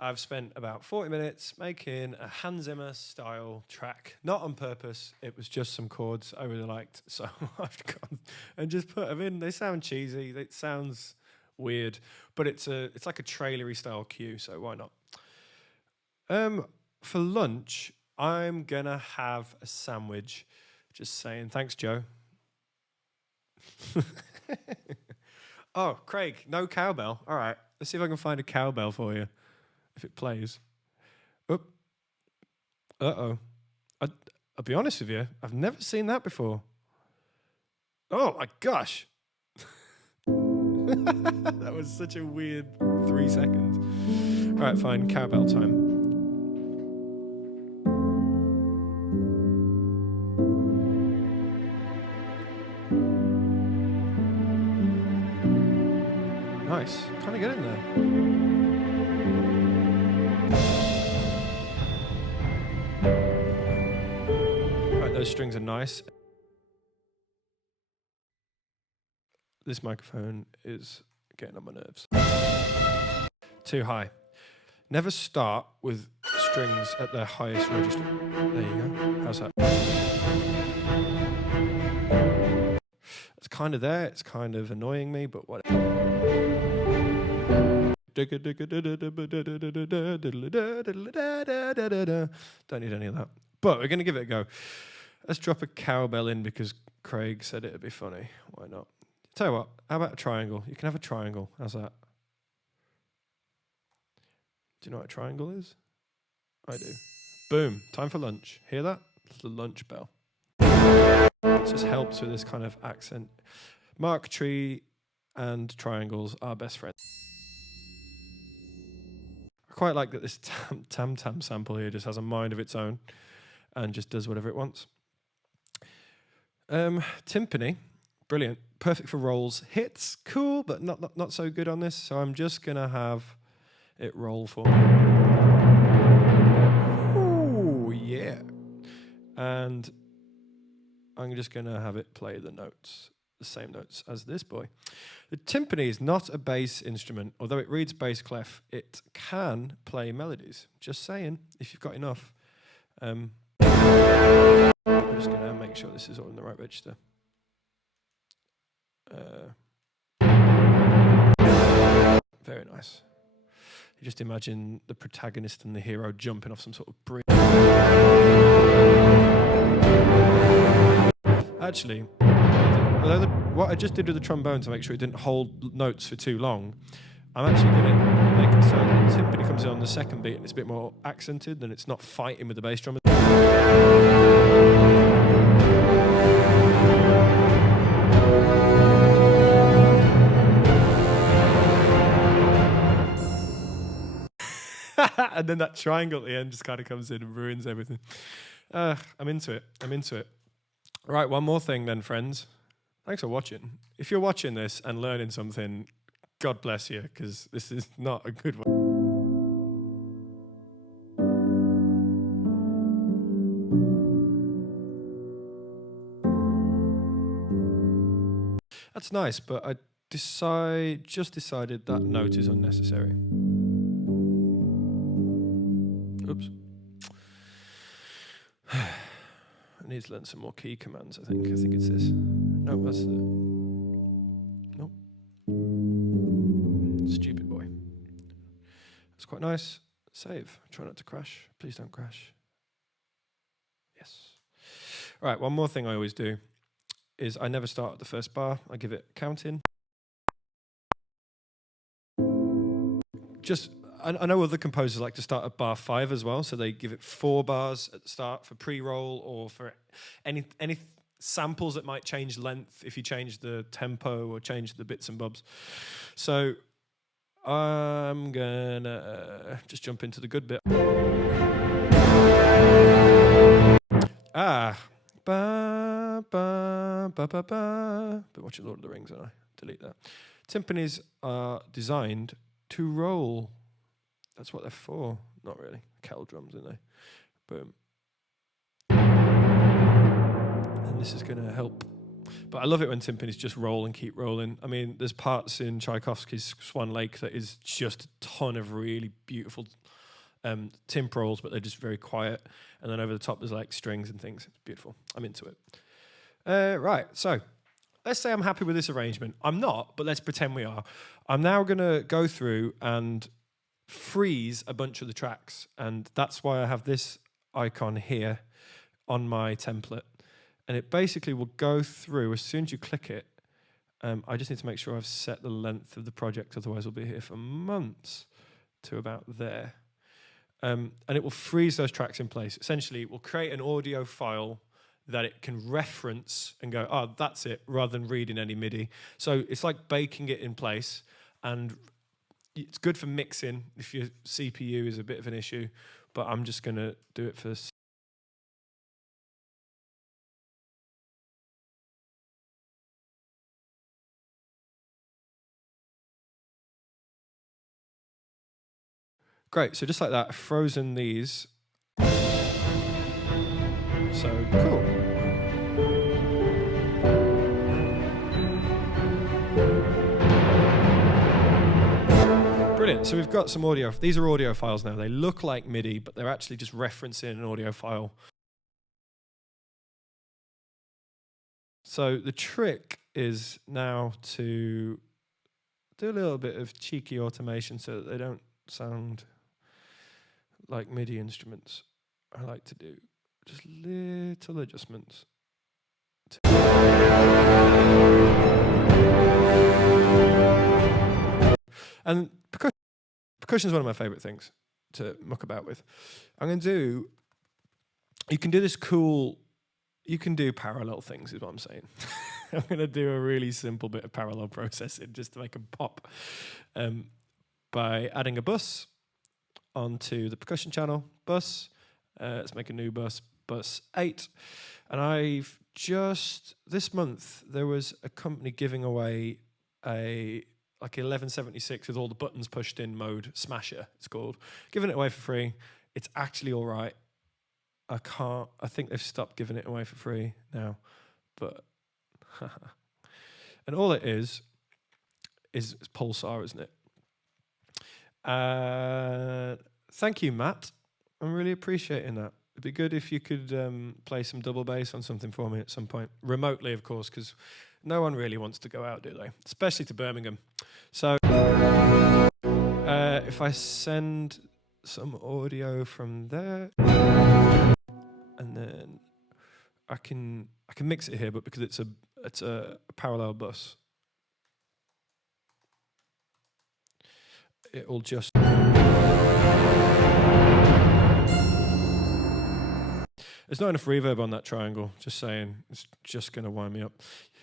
I've spent about 40 minutes making a Hans Zimmer style track. Not on purpose. It was just some chords I really liked. So I've gone and just put them in. They sound cheesy. It sounds weird, but it's like a trailery style cue. So why not? For lunch, I'm gonna have a sandwich. Just saying. Thanks, Joe. Oh, Craig, no cowbell. All right, let's see if I can find a cowbell for you, if it plays. Oop. Uh-oh. I'll be honest with you, I've never seen that before. Oh my gosh. That was such a weird 3 seconds. All right, fine, cowbell time. Nice. Kind of get in there. Right, those strings are nice. This microphone is getting on my nerves. Too high. Never start with strings at their highest register. There you go. How's that? It's kind of there. It's kind of annoying me, but whatever. Don't need any of that. But we're going to give it a go. Let's drop a cowbell in because Craig said it'd be funny. Why not? Tell you what, how about a triangle? You can have a triangle. How's that? Do you know what a triangle is? I do. Boom. Time for lunch. Hear that? It's the lunch bell. It just helps with this kind of accent. Mark Tree and triangles are best friends. I quite like that this Tam Tam sample here just has a mind of its own and just does whatever it wants. Timpani, brilliant. perfect for rolls. Hits, cool, but not so good on this. So I'm just gonna have it roll for me. Ooh, yeah. And I'm just gonna have it play the notes, the same notes as this boy. The timpani is not a bass instrument. Although it reads bass clef, it can play melodies. Just saying, if you've got enough. I'm just going to make sure this is all in the right register. Very nice. You just imagine the protagonist and the hero jumping off some sort of bridge. Actually, what I just did with the trombone to make sure it didn't hold notes for too long, I'm actually going to make it so the timpani comes in on the second beat and it's a bit more accented and it's not fighting with the bass drum. And then that triangle at the end just kind of comes in and ruins everything. I'm into it. I'm into it. Right, one more thing then, friends. Thanks for watching. If you're watching this and learning something, God bless you, because this is not a good one. That's nice, but I just decided that note is unnecessary. Oops. I need to learn some more key commands, I think. I think it's this. No, that's the... Nope. Stupid boy. That's quite nice. Save. Try not to crash. Please don't crash. Yes. All right, one more thing I always do is I never start at the first bar. I give it counting. Just... I know other composers like to start at bar 5 as well, so they give it 4 bars at the start for pre-roll or for any samples that might change length if you change the tempo or change the bits and bobs. So I'm gonna just jump into the good bit. Ba ba ba ba ba. Been watching Lord of the Rings, and I delete that. Timpanis are designed to roll. That's what they're for. Not really. Kettle drums, aren't they? Boom. And this is going to help. But I love it when timpanis just roll and keep rolling. I mean, there's parts in Tchaikovsky's Swan Lake that is just a ton of really beautiful timp rolls, but they're just very quiet. And then over the top, there's like strings and things. It's beautiful. I'm into it. Right, so let's say I'm happy with this arrangement. I'm not, but let's pretend we are. I'm now going to go through and freeze a bunch of the tracks, and that's why I have this icon here on my template, and it basically will go through as soon as you click it. I just need to make sure I've set the length of the project, otherwise we'll be here for months, to about there. And it will freeze those tracks in place. Essentially, it will create an audio file that it can reference and go, oh, that's it, rather than reading any MIDI. So it's like baking it in place, and it's good for mixing if your CPU is a bit of an issue, but I'm just going to do it for this. Great, so just like that, I've frozen these. So, cool. Brilliant, so we've got some audio. These are audio files now. They look like MIDI, but they're actually just referencing an audio file. So the trick is now to do a little bit of cheeky automation so that they don't sound like MIDI instruments. I like to do just little adjustments. And percussion is one of my favorite things to muck about with. I'm going to do, you can do this cool, you can do parallel things is what I'm saying. I'm going to do a really simple bit of parallel processing just to make them pop by adding a bus onto the percussion channel. Bus, let's make a new bus, bus 8. And I've just, this month, there was a company giving away a like 1176 with all the buttons pushed in mode, Smasher it's called, giving it away for free. It's actually all right. I think they've stopped giving it away for free now, but and all it is Pulsar, isn't it? Thank you, Matt. I'm really appreciating that. It'd be good if you could play some double bass on something for me at some point, remotely, of course, because no one really wants to go out, do they? Especially to Birmingham. So if I send some audio from there, and then I can mix it here, but because it's a parallel bus, it will just. There's not enough reverb on that triangle, just saying. It's just going to wind me up.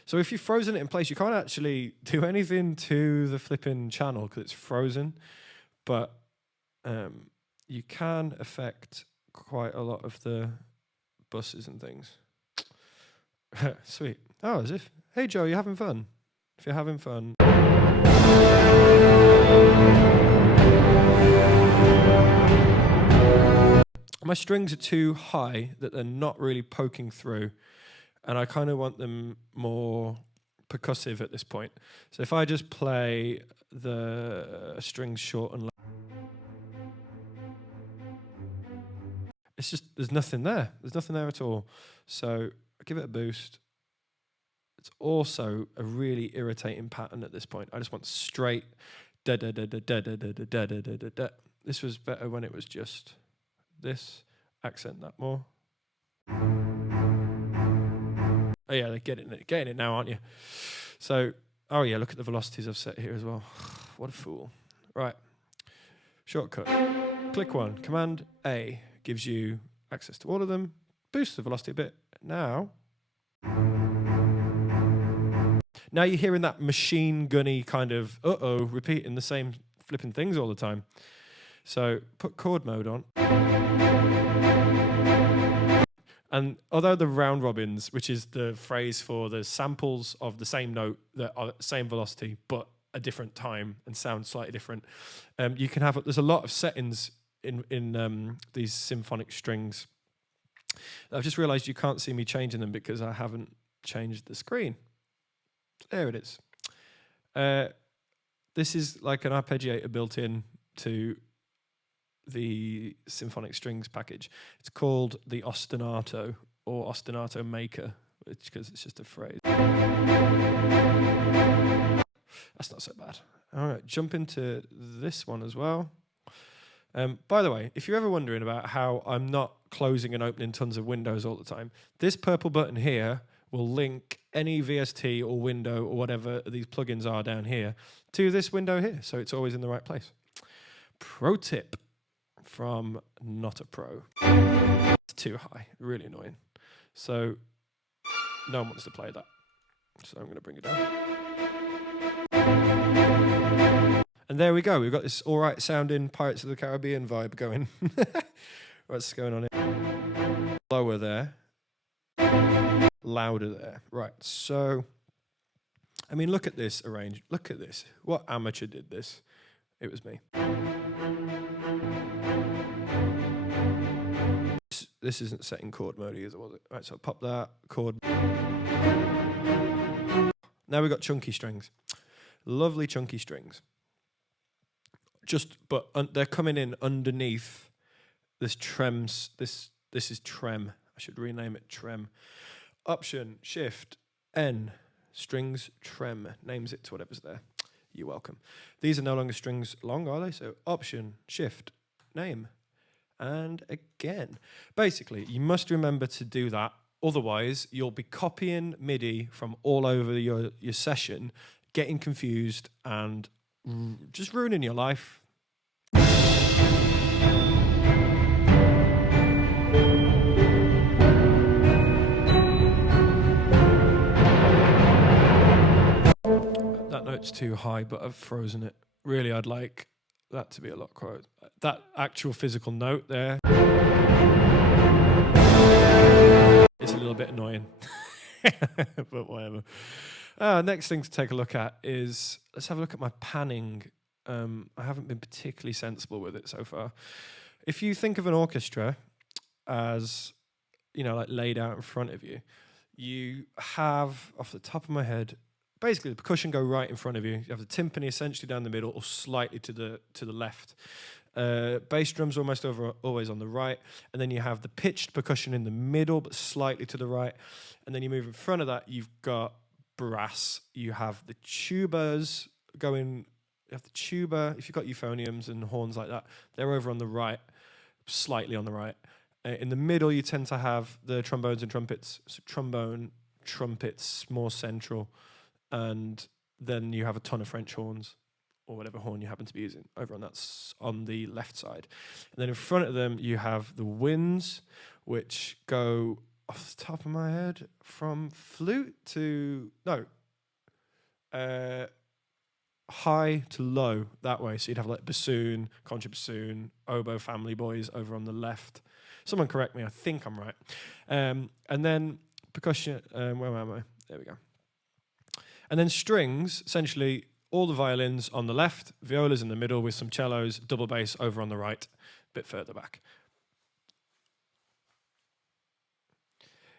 So if you've frozen it in place, you can't actually do anything to the flipping channel because it's frozen. But you can affect quite a lot of the buses and things. Sweet. Oh, as if, hey Joe, you having fun? If you're having fun. My strings are too high that they're not really poking through, and I kind of want them more percussive at this point. So if I just play the strings short and low, it's just, there's nothing there. There's nothing there at all. So I give it a boost. It's also a really irritating pattern at this point. I just want straight da da da da da da da da da da da da. This was better when it was just this. Accent that more. Oh yeah, they're getting it now, aren't you? So, oh yeah, look at the velocities I've set here as well. What a fool. Right. Shortcut. Click one. Command A gives you access to all of them. Boost the velocity a bit. Now you're hearing that machine gunny kind of repeating the same flipping things all the time. So put chord mode on. And although the round robins, which is the phrase for the samples of the same note that are same velocity but a different time and sound slightly different, you can have. There's a lot of settings in these symphonic strings. I've just realised you can't see me changing them because I haven't changed the screen. There it is. This is like an arpeggiator built in to the Symphonic Strings package. It's called the Ostinato or Ostinato Maker, because it's just a phrase. That's not so bad. All right, jump into this one as well. By the way, if you're ever wondering about how I'm not closing and opening tons of windows all the time, this purple button here will link any VST or window or whatever these plugins are down here to this window here, so it's always in the right place. Pro tip from not a pro. It's too high, really annoying. So no one wants to play that. So I'm going to bring it down. And there we go. We've got this all right sounding Pirates of the Caribbean vibe going. What's going on here? Lower there. Louder there. Right, so, I mean, look at this arrangement. Look at this. What amateur did this? It was me. This isn't set in chord mode either, was it? Right, so I'll pop that chord. Now we've got chunky strings. Lovely chunky strings. But they're coming in underneath this trems. This is trem. I should rename it trem. Option, Shift, N, strings, trem. Names it to whatever's there. You're welcome. These are no longer strings long, are they? So Option, Shift, Name. And again. Basically, you must remember to do that. Otherwise, you'll be copying MIDI from all over your session, getting confused, and just ruining your life. That note's too high, but I've frozen it. Really, I'd like that to be a lot closer. That actual physical note there. bit annoying. But whatever. Next thing to take a look at is, let's have a look at my panning. I haven't been particularly sensible with it so far. If you think of an orchestra as, you know, like laid out in front of you, you have, off the top of my head, basically the percussion go right in front of you. You have the timpani essentially down the middle or slightly to the left. Bass drums almost always on the right, and then you have the pitched percussion in the middle but slightly to the right, and then you move in front of that, you've got brass. You have the tubas going, you have the tuba, if you've got euphoniums and horns like that, they're over on the right, slightly on the right. In the middle you tend to have the trombones and trumpets, so trombone, trumpets more central, and then you have a ton of French horns, or whatever horn you happen to be using, over on that's on the left side. And then in front of them, you have the winds, which go, off the top of my head, from flute to, high to low, that way. So you'd have like bassoon, contrabassoon, oboe family boys over on the left. Someone correct me, I think I'm right. And then percussion, where am I? There we go. And then strings, essentially all the violins on the left, violas in the middle with some cellos, double bass over on the right, a bit further back.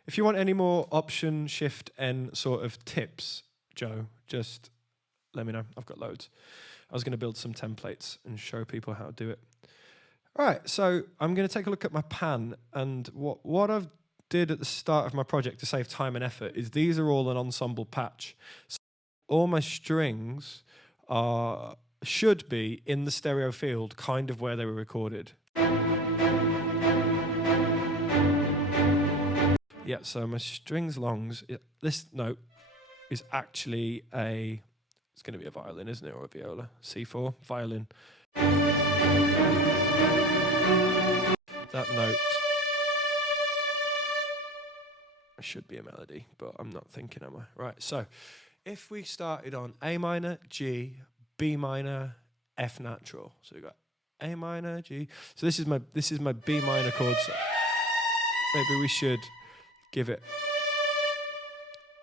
If you want any more Option, Shift, N sort of tips, Joe, just let me know. I've got loads. I was going to build some templates and show people how to do it. All right, so I'm going to take a look at my pan, and what I've did at the start of my project to save time and effort is these are all an ensemble patch. So all my strings should be in the stereo field, kind of where they were recorded. Yeah, so my strings longs, this note is actually it's going to be a violin, isn't it, or a viola? C4, violin. That note should be a melody, but I'm not thinking, am I? Right, so if we started on A minor, G, B minor, F natural. So we've got A minor, G. So this is my B minor chord. So maybe we should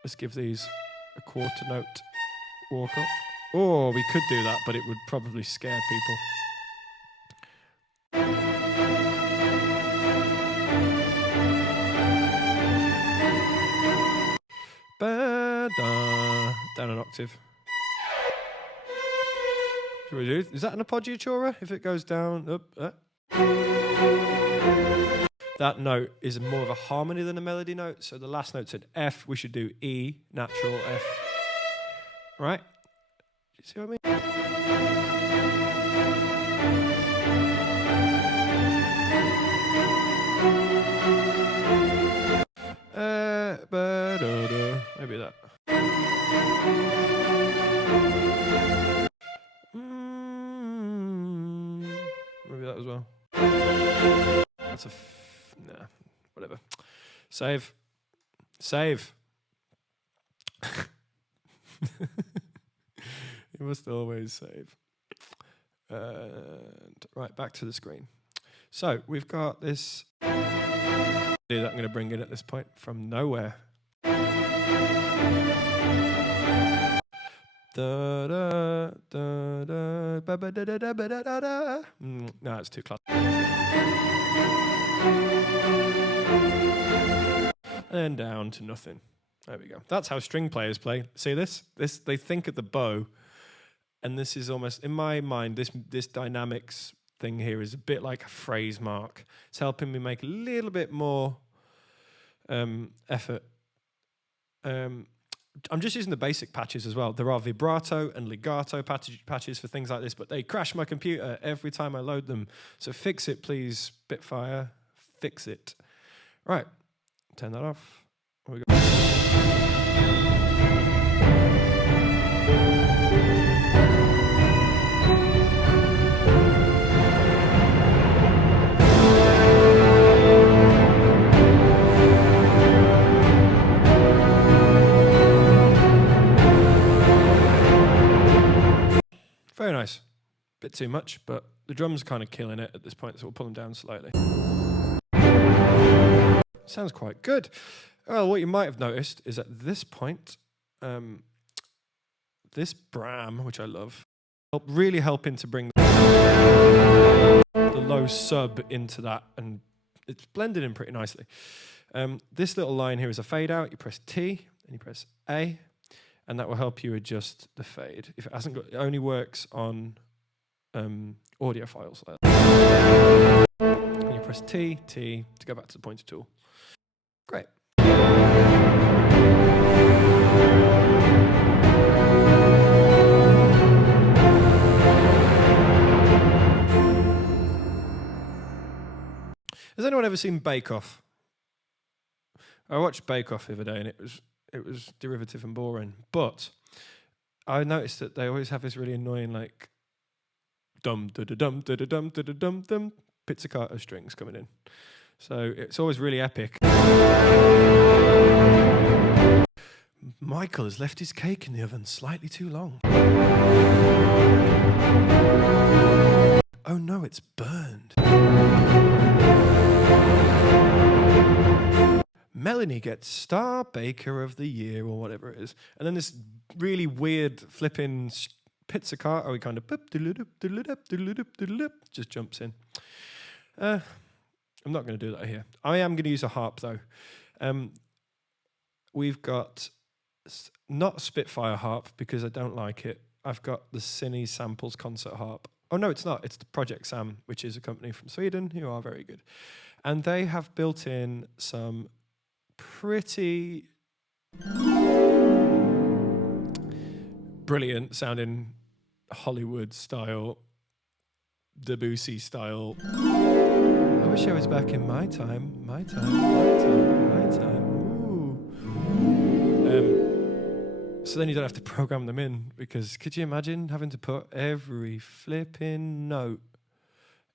let's give these a quarter note walk up. Or we could do that, but it would probably scare people. Down an octave. Should we do? Is that an appoggiatura? If it goes down, up. That note is more of a harmony than a melody note. So the last note said F. We should do E, natural F. Right? You see what I mean? Maybe that. Maybe that as well. That's nah, whatever. Save. You must always save. And right, back to the screen. So we've got this. I'm going to bring in at this point from nowhere. No, it's too close. And down to nothing. There we go. That's how string players play. See this? They think at the bow, and this is almost, in my mind, this dynamics thing here is a bit like a phrase mark. It's helping me make a little bit more effort. I'm just using the basic patches as well. There are vibrato and legato patches for things like this, but they crash my computer every time I load them. So fix it, please, Spitfire. Fix it. Right, turn that off. Here we go. Very nice. Bit too much, but the drums are kind of killing it at this point, so we'll pull them down slightly. Sounds quite good. Well, what you might have noticed is at this point, this BRAAAM, which I love, really helping to bring the low sub into that, and it's blended in pretty nicely. This little line here is a fade out. You press T and you press A, and that will help you adjust the fade. If it hasn't got, it only works on audio files. And you press T to go back to the pointer tool. Great. Has anyone ever seen Bake Off? I watched Bake Off the other day, and it was derivative and boring. But I noticed that they always have this really annoying like dum da da dum da da dum da da dum dum pizzicato strings coming in. So it's always really epic. Michael has left his cake in the oven slightly too long. Oh no, it's burned. Melanie gets Star Baker of the Year or whatever it is. And then this really weird flipping pizzicato, he kind of just jumps in. I'm not going to do that here. I am going to use a harp though. We've got not Spitfire harp because I don't like it. I've got the Cine Samples concert harp. Oh no, it's not. It's the ProjectSAM, which is a company from Sweden who are very good. And they have built in some pretty brilliant sounding Hollywood style, Debussy style. I wish I was back in my time. Ooh. So then you don't have to program them in, because could you imagine having to put every flipping note,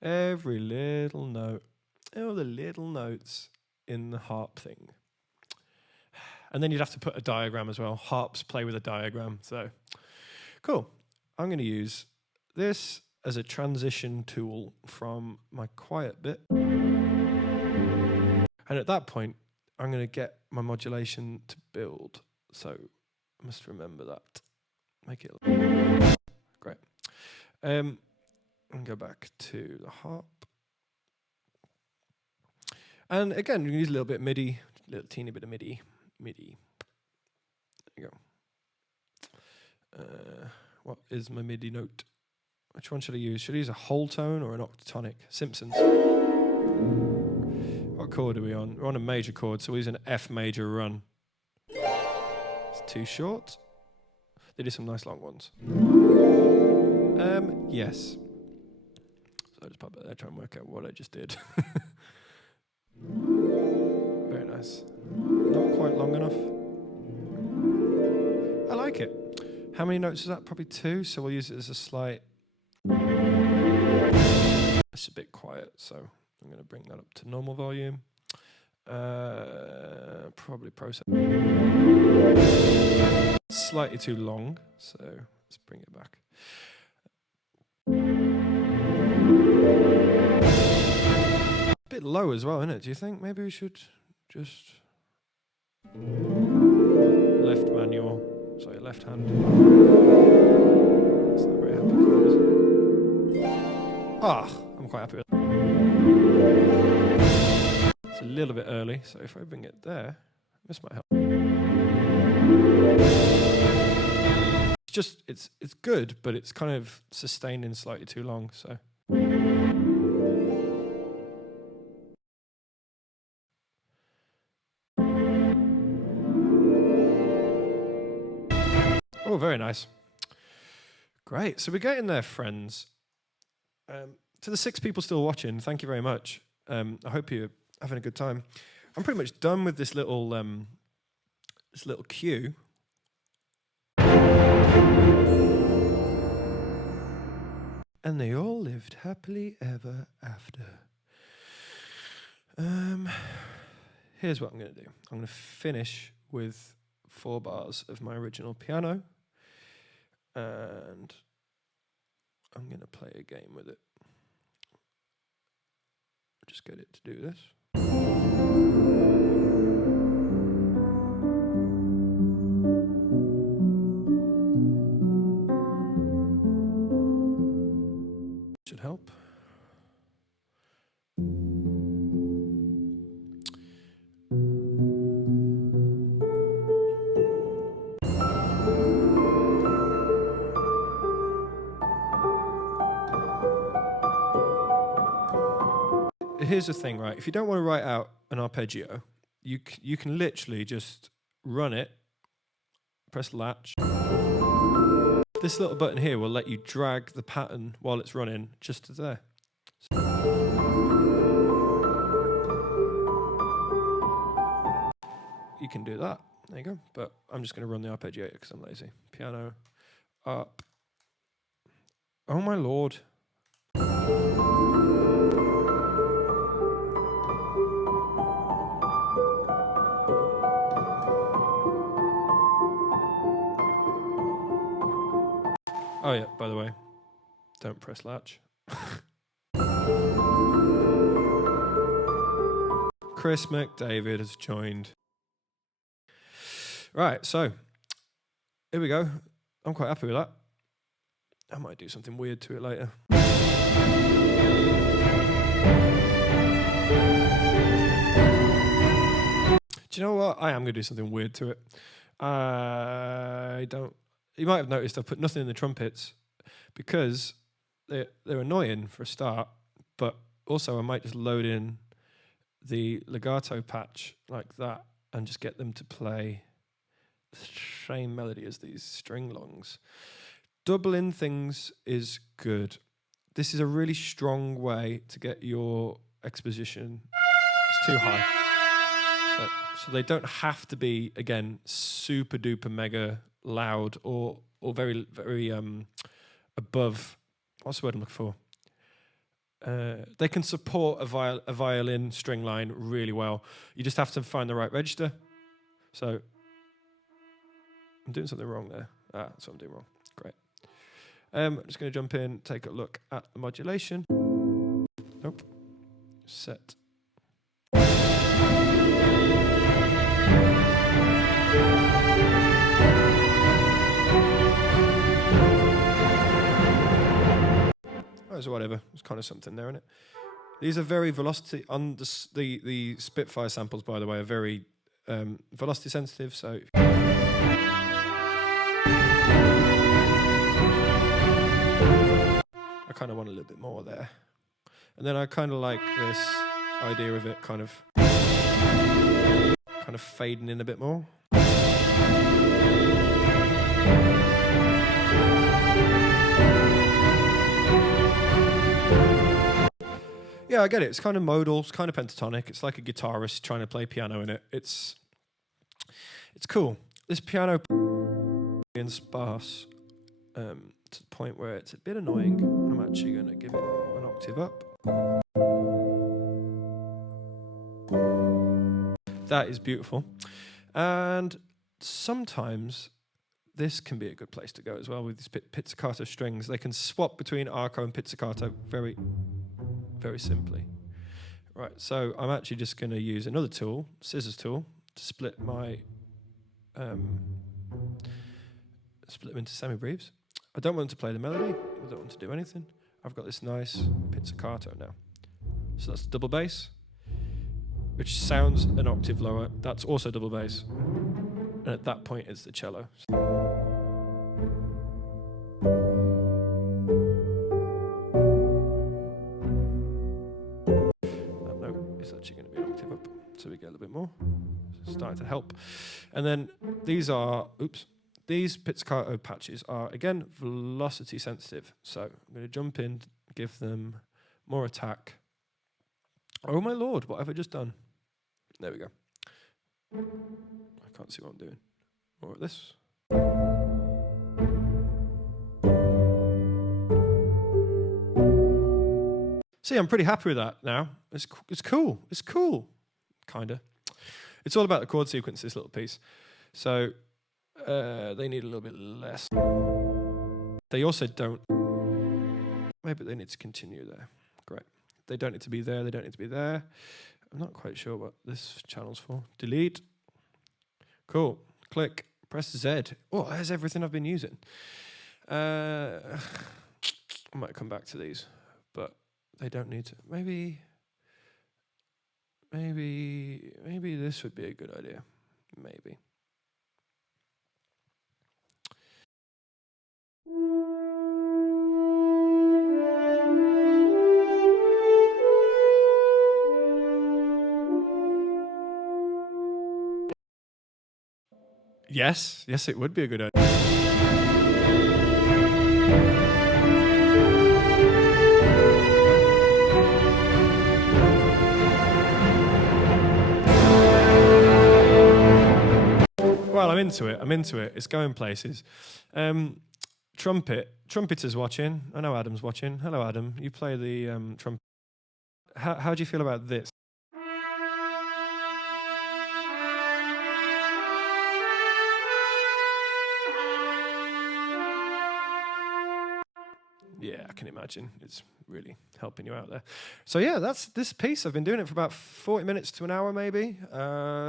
every little note, all the little notes in the harp thing. And then you'd have to put a diagram as well. Harps play with a diagram. So, cool. I'm going to use this as a transition tool from my quiet bit. And at that point, I'm going to get my modulation to build. So, I must remember that. Make it great. And go back to the harp. And again, you can use a little bit of MIDI, a little teeny bit of MIDI. There you go. What is my MIDI note? Which one should I use? Should I use a whole tone or an octatonic? Simpsons. What chord are we on? We're on a major chord, so we'll use an F major run. It's too short. They do some nice long ones. Yes. So I'll just pop it there, try and work out what I just did. Very nice. Not quite long enough. I like it. How many notes is that? Probably 2, so we'll use it as a slight. It's a bit quiet, so I'm going to bring that up to normal volume. Probably process. Slightly too long, so let's bring it back. A bit low as well, isn't it? Do you think maybe we should just left hand. It's not very happy chord, is it? I'm quite happy with it. It's a little bit early, so if I bring it there, this might help. It's good, but it's kind of sustaining slightly too long, so. Oh, very nice. Great. So we're getting there, friends. To the 6 people still watching, thank you very much. I hope you're having a good time. I'm pretty much done with this little cue. And they all lived happily ever after. Here's what I'm going to do. I'm going to finish with 4 bars of my original piano. And I'm going to play a game with it. Just get it to do this. help. Here's the thing, right? If you don't want to write out an arpeggio, you can literally just run it, press latch. This little button here will let you drag the pattern while it's running just to there. You can do that. There you go. But I'm just going to run the arpeggiator because I'm lazy. Piano, up. Oh my lord. Oh yeah, by the way, don't press latch. Chris McDavid has joined. Right, so here we go. I'm quite happy with that. I might do something weird to it later. Do you know what? I am going to do something weird to it. I don't... You might have noticed I've put nothing in the trumpets because they're annoying for a start, but also I might just load in the legato patch like that and just get them to play the same melody as these string longs. Doubling things is good. This is a really strong way to get your exposition. It's too high. So they don't have to be, again, super duper mega loud or very, very above. What's the word I'm looking for? They can support a violin string line really well. You just have to find the right register. So I'm doing something wrong there. That's what I'm doing wrong. Great. I'm just going to jump in, take a look at the modulation. Nope. Set. So whatever, there's kind of something there in it. These are very velocity on the Spitfire samples, by the way, are very velocity sensitive. So I kind of want a little bit more there, and then I kind of like this idea of it kind of fading in a bit more. Yeah, I get it. It's kind of modal. It's kind of pentatonic. It's like a guitarist trying to play piano in it. It's cool. This piano is sparse to the point where it's a bit annoying. I'm actually going to give it an octave up. That is beautiful. And sometimes this can be a good place to go as well with these pizzicato strings. They can swap between arco and pizzicato very, very simply. Right, so I'm actually just going to use another tool, scissors tool, to split my split them into semi-breves. I don't want to play the melody. I don't want to do anything. I've got this nice pizzicato now. So that's double bass, which sounds an octave lower. That's also double bass. And at that point, it's the cello. That note is actually going to be an octave up, so we get a little bit more. It's starting to help. And then these pizzicato patches are, again, velocity sensitive. So I'm going to jump in, give them more attack. Oh my lord, what have I just done? There we go. I can't see what I'm doing. More of this. See, I'm pretty happy with that now. It's cool. It's cool. Kinda. It's all about the chord sequence, this little piece. So they need a little bit less. They also don't. Maybe they need to continue there. Great. They don't need to be there. They don't need to be there. I'm not quite sure what this channel's for. Delete. Cool. Click. Press Z. Oh, there's everything I've been using. I might come back to these. but they don't need to. Maybe this would be a good idea. Maybe. Yes, it would be a good idea. Well, I'm into it. It's going places. Trumpeters watching. I know Adam's watching. Hello, Adam. You play the trumpet. How do you feel about this? Yeah, I can imagine. It's really helping you out there. So yeah, that's this piece. I've been doing it for about 40 minutes to an hour maybe.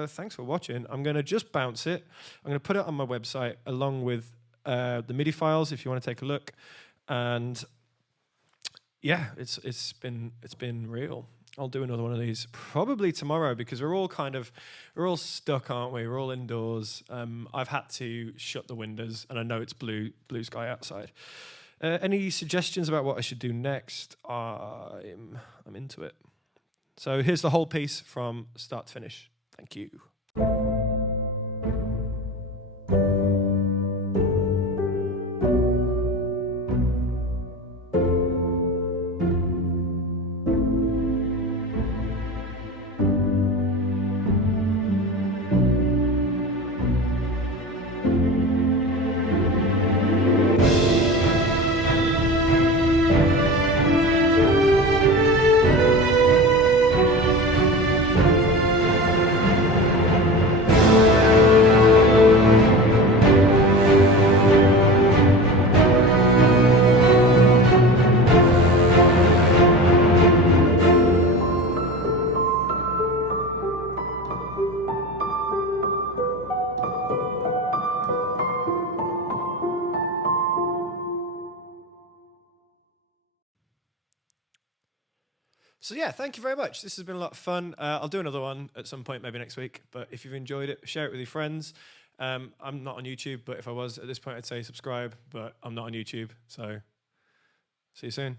Thanks for watching. I'm going to just bounce it. I'm going to put it on my website along with the MIDI files if you want to take a look. And yeah, it's been real. I'll do another one of these probably tomorrow because we're all stuck, aren't we? We're all indoors. I've had to shut the windows and I know it's blue sky outside. Any suggestions about what I should do next? I'm into it. So here's the whole piece from start to finish. Thank you. So yeah, thank you very much. This has been a lot of fun. I'll do another one at some point, maybe next week. But if you've enjoyed it, share it with your friends. I'm not on YouTube, but if I was at this point, I'd say subscribe. But I'm not on YouTube, so see you soon.